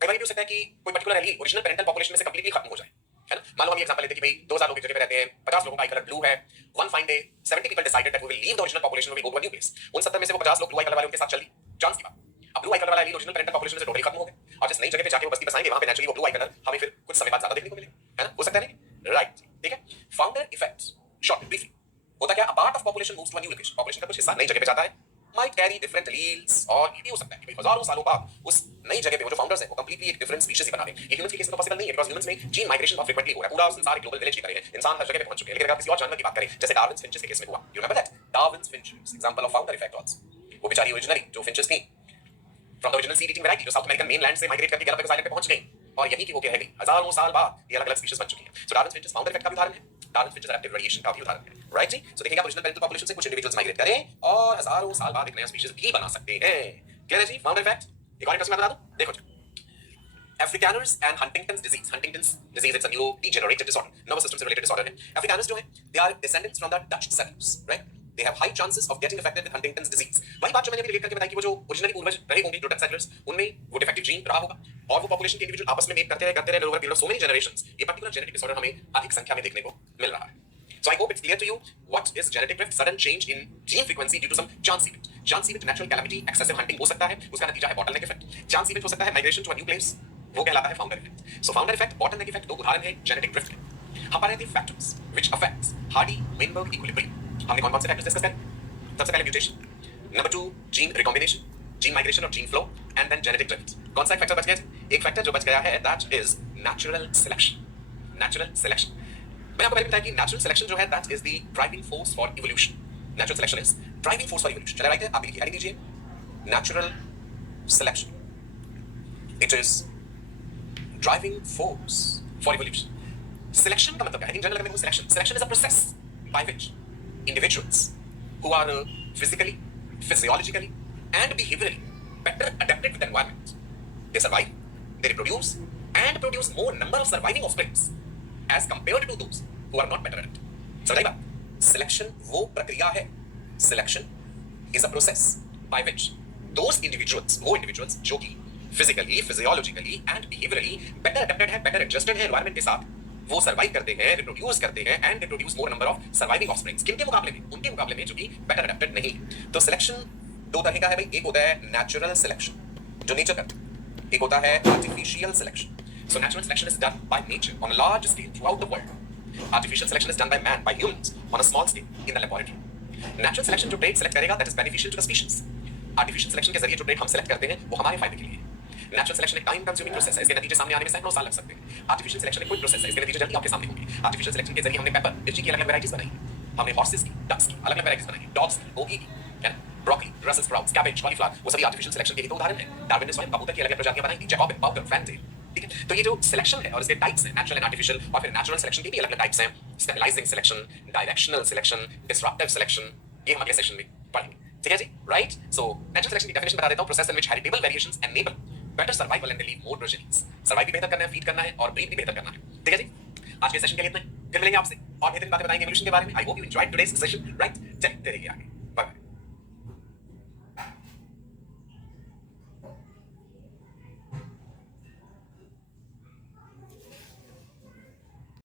कई बार ये भी हो सकता है कि कोई particular allele original parental population में से कंप्लीटली खत्म हो जाए, है ना। मान लो हम एग्जांपल लेते हैं कि भाई 2000 लोग एक जगह पे रहते हैं, 50 लोगों का आई कलर ब्लू है, one fine day 70 people decided that we will leave the original population and we will go to a new place। उन 70 में से वो 50 लोग ब्लू आई कलर वाले उनके साथ चल दी, चांस की बात। अब ब्लू आई कलर वाला एलील ओरिजिनल पेरेंटल पॉपुलेशन से टोटली खत्म हो गए, और जिस नई जगह पे जाके वो बस्ती बसाएंगे वहां पे नेचुरली वो ब्लू आई कलर हमें फिर कुछ समय बाद ज्यादा देखने को मिले, है ना, हो सकता है नहीं, राइट, ठीक है। फाउंडर इफेक्ट शॉर्ट ब्रीफली होता क्या, a part of population moves to a new location, population का कुछ हिस्सा नई जगह पे जाता है, might carry different alleles, और ये भी हो सकता है कि हजारों सालों बाद उस नई जगह पे वो जो फाउंडर्स हैं वो कंप्लीटली एक डिफरेंट स्पीशीज ही बना दें। ये ह्यूमंस के केस में तो पॉसिबल नहीं है, बिकॉज़ ह्यूमंस में जीन माइग्रेशन बहुत फ्रीक्वेंटली हो रहा है, पूरा संसार एक ग्लोबल विलेज की तरह है, इंसान हर जगह पे पहुंच चुके हैं। लेकिन अगर किसी और जानवर की बात करें, जैसे डार्विन्स फिंचेस के केस में हुआ, you remember that Darwin's finches example of founder effect also. वो बेचारी ओरिजिनली जो फिंचेस थी from the original seed eating variety जो साउथ अमेरिकन मेनलैंड से माइग्रेट करके गैलापागोस आइलैंड पे पहुंच गई, और यहीं की वो क्या है, हजारों साल बाद ये अलग-अलग स्पीशीज बन चुकी हैं। सो डार्विन्स फिंचेस फाउंडर इफेक्ट का भी उदाहरण है, डार्विन्स फिंचेस एडेप्टिव वेरिएशन का भी उदाहरण है, राइट जी। सो देखेंगे आप ओरिजिनल पेरेंटल पॉपुलेशन से कुछ इंडिविजुअल्स माइग्रेट करें और हजारों साल बाद एक नया स्पीशीज भी बना सकते हैं। क्लियर है जी, फाउंडर इफेक्ट। एक और इंटरेस्टिंग बात बता दूं, देखो जी, Afrikaners and Huntington's disease, Huntington's disease it's a neurodegenerative disorder, nervous system से related disorder है। Afrikaners जो है they are descendants from the Dutch settlers, right? They have high chances of getting affected with Huntington's disease। वही बात जो मैंने अभी relate करके बताई कि वो जो ओरिजिनली पूर्वज रहे होंगे जो डच सेटलर्स, उनमें वो डिफेक्टिव जीन रहा होगा, और वो पॉपुलेशन के इंडिविजुअल आपस में मेट करते रहे over period of so many generations, ये पर्टिकुलर जेनेटिक डिसऑर्डर हमें अधिक संख्या में देखने को मिल रहा है। So I hope it's clear to you what is genetic drift, sudden change in gene frequency due to some chance event। chance event natural calamity, excessive hunting हो सकता है, उसका नतीजा है bottleneck effect। chance event हो सकता है migration to a new place, वो कहलाता है फाउंडर इफेक्ट। सो फाउंडर इफेक्ट, bottleneck effect दो उदाहरण है जेनेटिक ड्रिफ्ट के। हम पढ़ रहे थे factors which affects Hardy Weinberg equilibrium. हमने कौन-कौन से फैक्टर्स डिस्कस करे, सबसे पहले mutation, number 2 gene recombination, gene migration और gene flow, and then genetic trends. कौन सा एक फैक्टर बच गया? एक फैक्टर जो बच गया है that is natural selection. Natural selection, मैंने आपको पहले बताया कि नेचुरल सिलेक्शन जो है that is the driving force for evolution. Natural selection is driving force for evolution. चला राइट है, आप भी लिखिए, आगे दीजिए। Natural selection, it is driving force for evolution. Selection का मतलब क्या है? In general selection is a process by which individuals who are physically, physiologically, and behaviorally better adapted with the environment. They survive, they reproduce, and produce more number of surviving offsprings as compared to those who are not better adapted. समझ आई बात? Selection वो प्रक्रिया है. Selection is a process by which those individuals, वो individuals जो कि physically, physiologically, and behaviorally better adapted है, better adjusted है environment के साथ, वो सर्वाइव करते हैं, रिप्रोड्यूस करते हैं and they produce more number of surviving offsprings. किनके मुकाबले में? उनके मुकाबले में जो कि बेटर अडैप्टेड नहीं। तो सिलेक्शन दो तरह का है भाई, एक होता है नेचुरल सिलेक्शन जो नेचर करता है, एक होता है artificial selection. So natural selection is done by nature on a large scale throughout the world. Artificial selection is done by man, by humans on a small scale in the laboratory. Natural selection जो trait select करेगा that is beneficial to the species. Artificial selection के जरिए जो trait हम select करते हैं वो हमारे फायदे के लिए है। नेचुरल सिलेक्शन एक टाइम कंज्यूमिंग प्रोसेस है, इसके नतीजे सामने आने में सैकड़ों साल लग सकते हैं। आर्टिफिशियल सिलेक्शन एक क्विक प्रोसेस है, इसके नतीजे जल्दी आपके सामने होंगे। आर्टिफिशियल सिलेक्शन के जरिए हमने पेपर, मिर्ची की अलग-अलग वैराइटीज बनाई, हमने हॉर्सेस की, डक्स की अलग-अलग वैराइटीज बनाई, डॉग्स की, ओगी की, है ना, broccoli, Brussels sprouts, cabbage, cauliflower, वो सभी आर्टिफिशियल सिलेक्शन के ही तो उदाहरण हैं। डार्विन ने स्वयं कबूतर की अलग-अलग प्रजातियां बनाई थी, जैकॉबिन, पाउकर, फैनटेल, ठीक है। तो ये जो सिलेक्शन है और इसके टाइप्स हैं, नेचुरल एंड आर्टिफिशियल, और फिर नेचुरल सिलेक्शन के भी अलग-अलग टाइप्स हैं, stabilising selection, directional selection, disruptive selection, ये हम अगले सेशन में पढ़ेंगे, ठीक है जी, राइट। सो नेचुरल सिलेक्शन की डेफिनेशन बता देता हूं, process in which heritable variations enable better survival and leave more progenies. Survive भी बेहतर करना है, फीड करना है और ब्रीड भी बेहतर करना है, ठीक है जी। आज के सेशन के लिए इतना ही, फिर मिलेंगे आपसे और बेहतरीन बातें बताएंगे एवोल्यूशन के बारे में। I hope you enjoyed today's session, right. चलते रहिए आगे।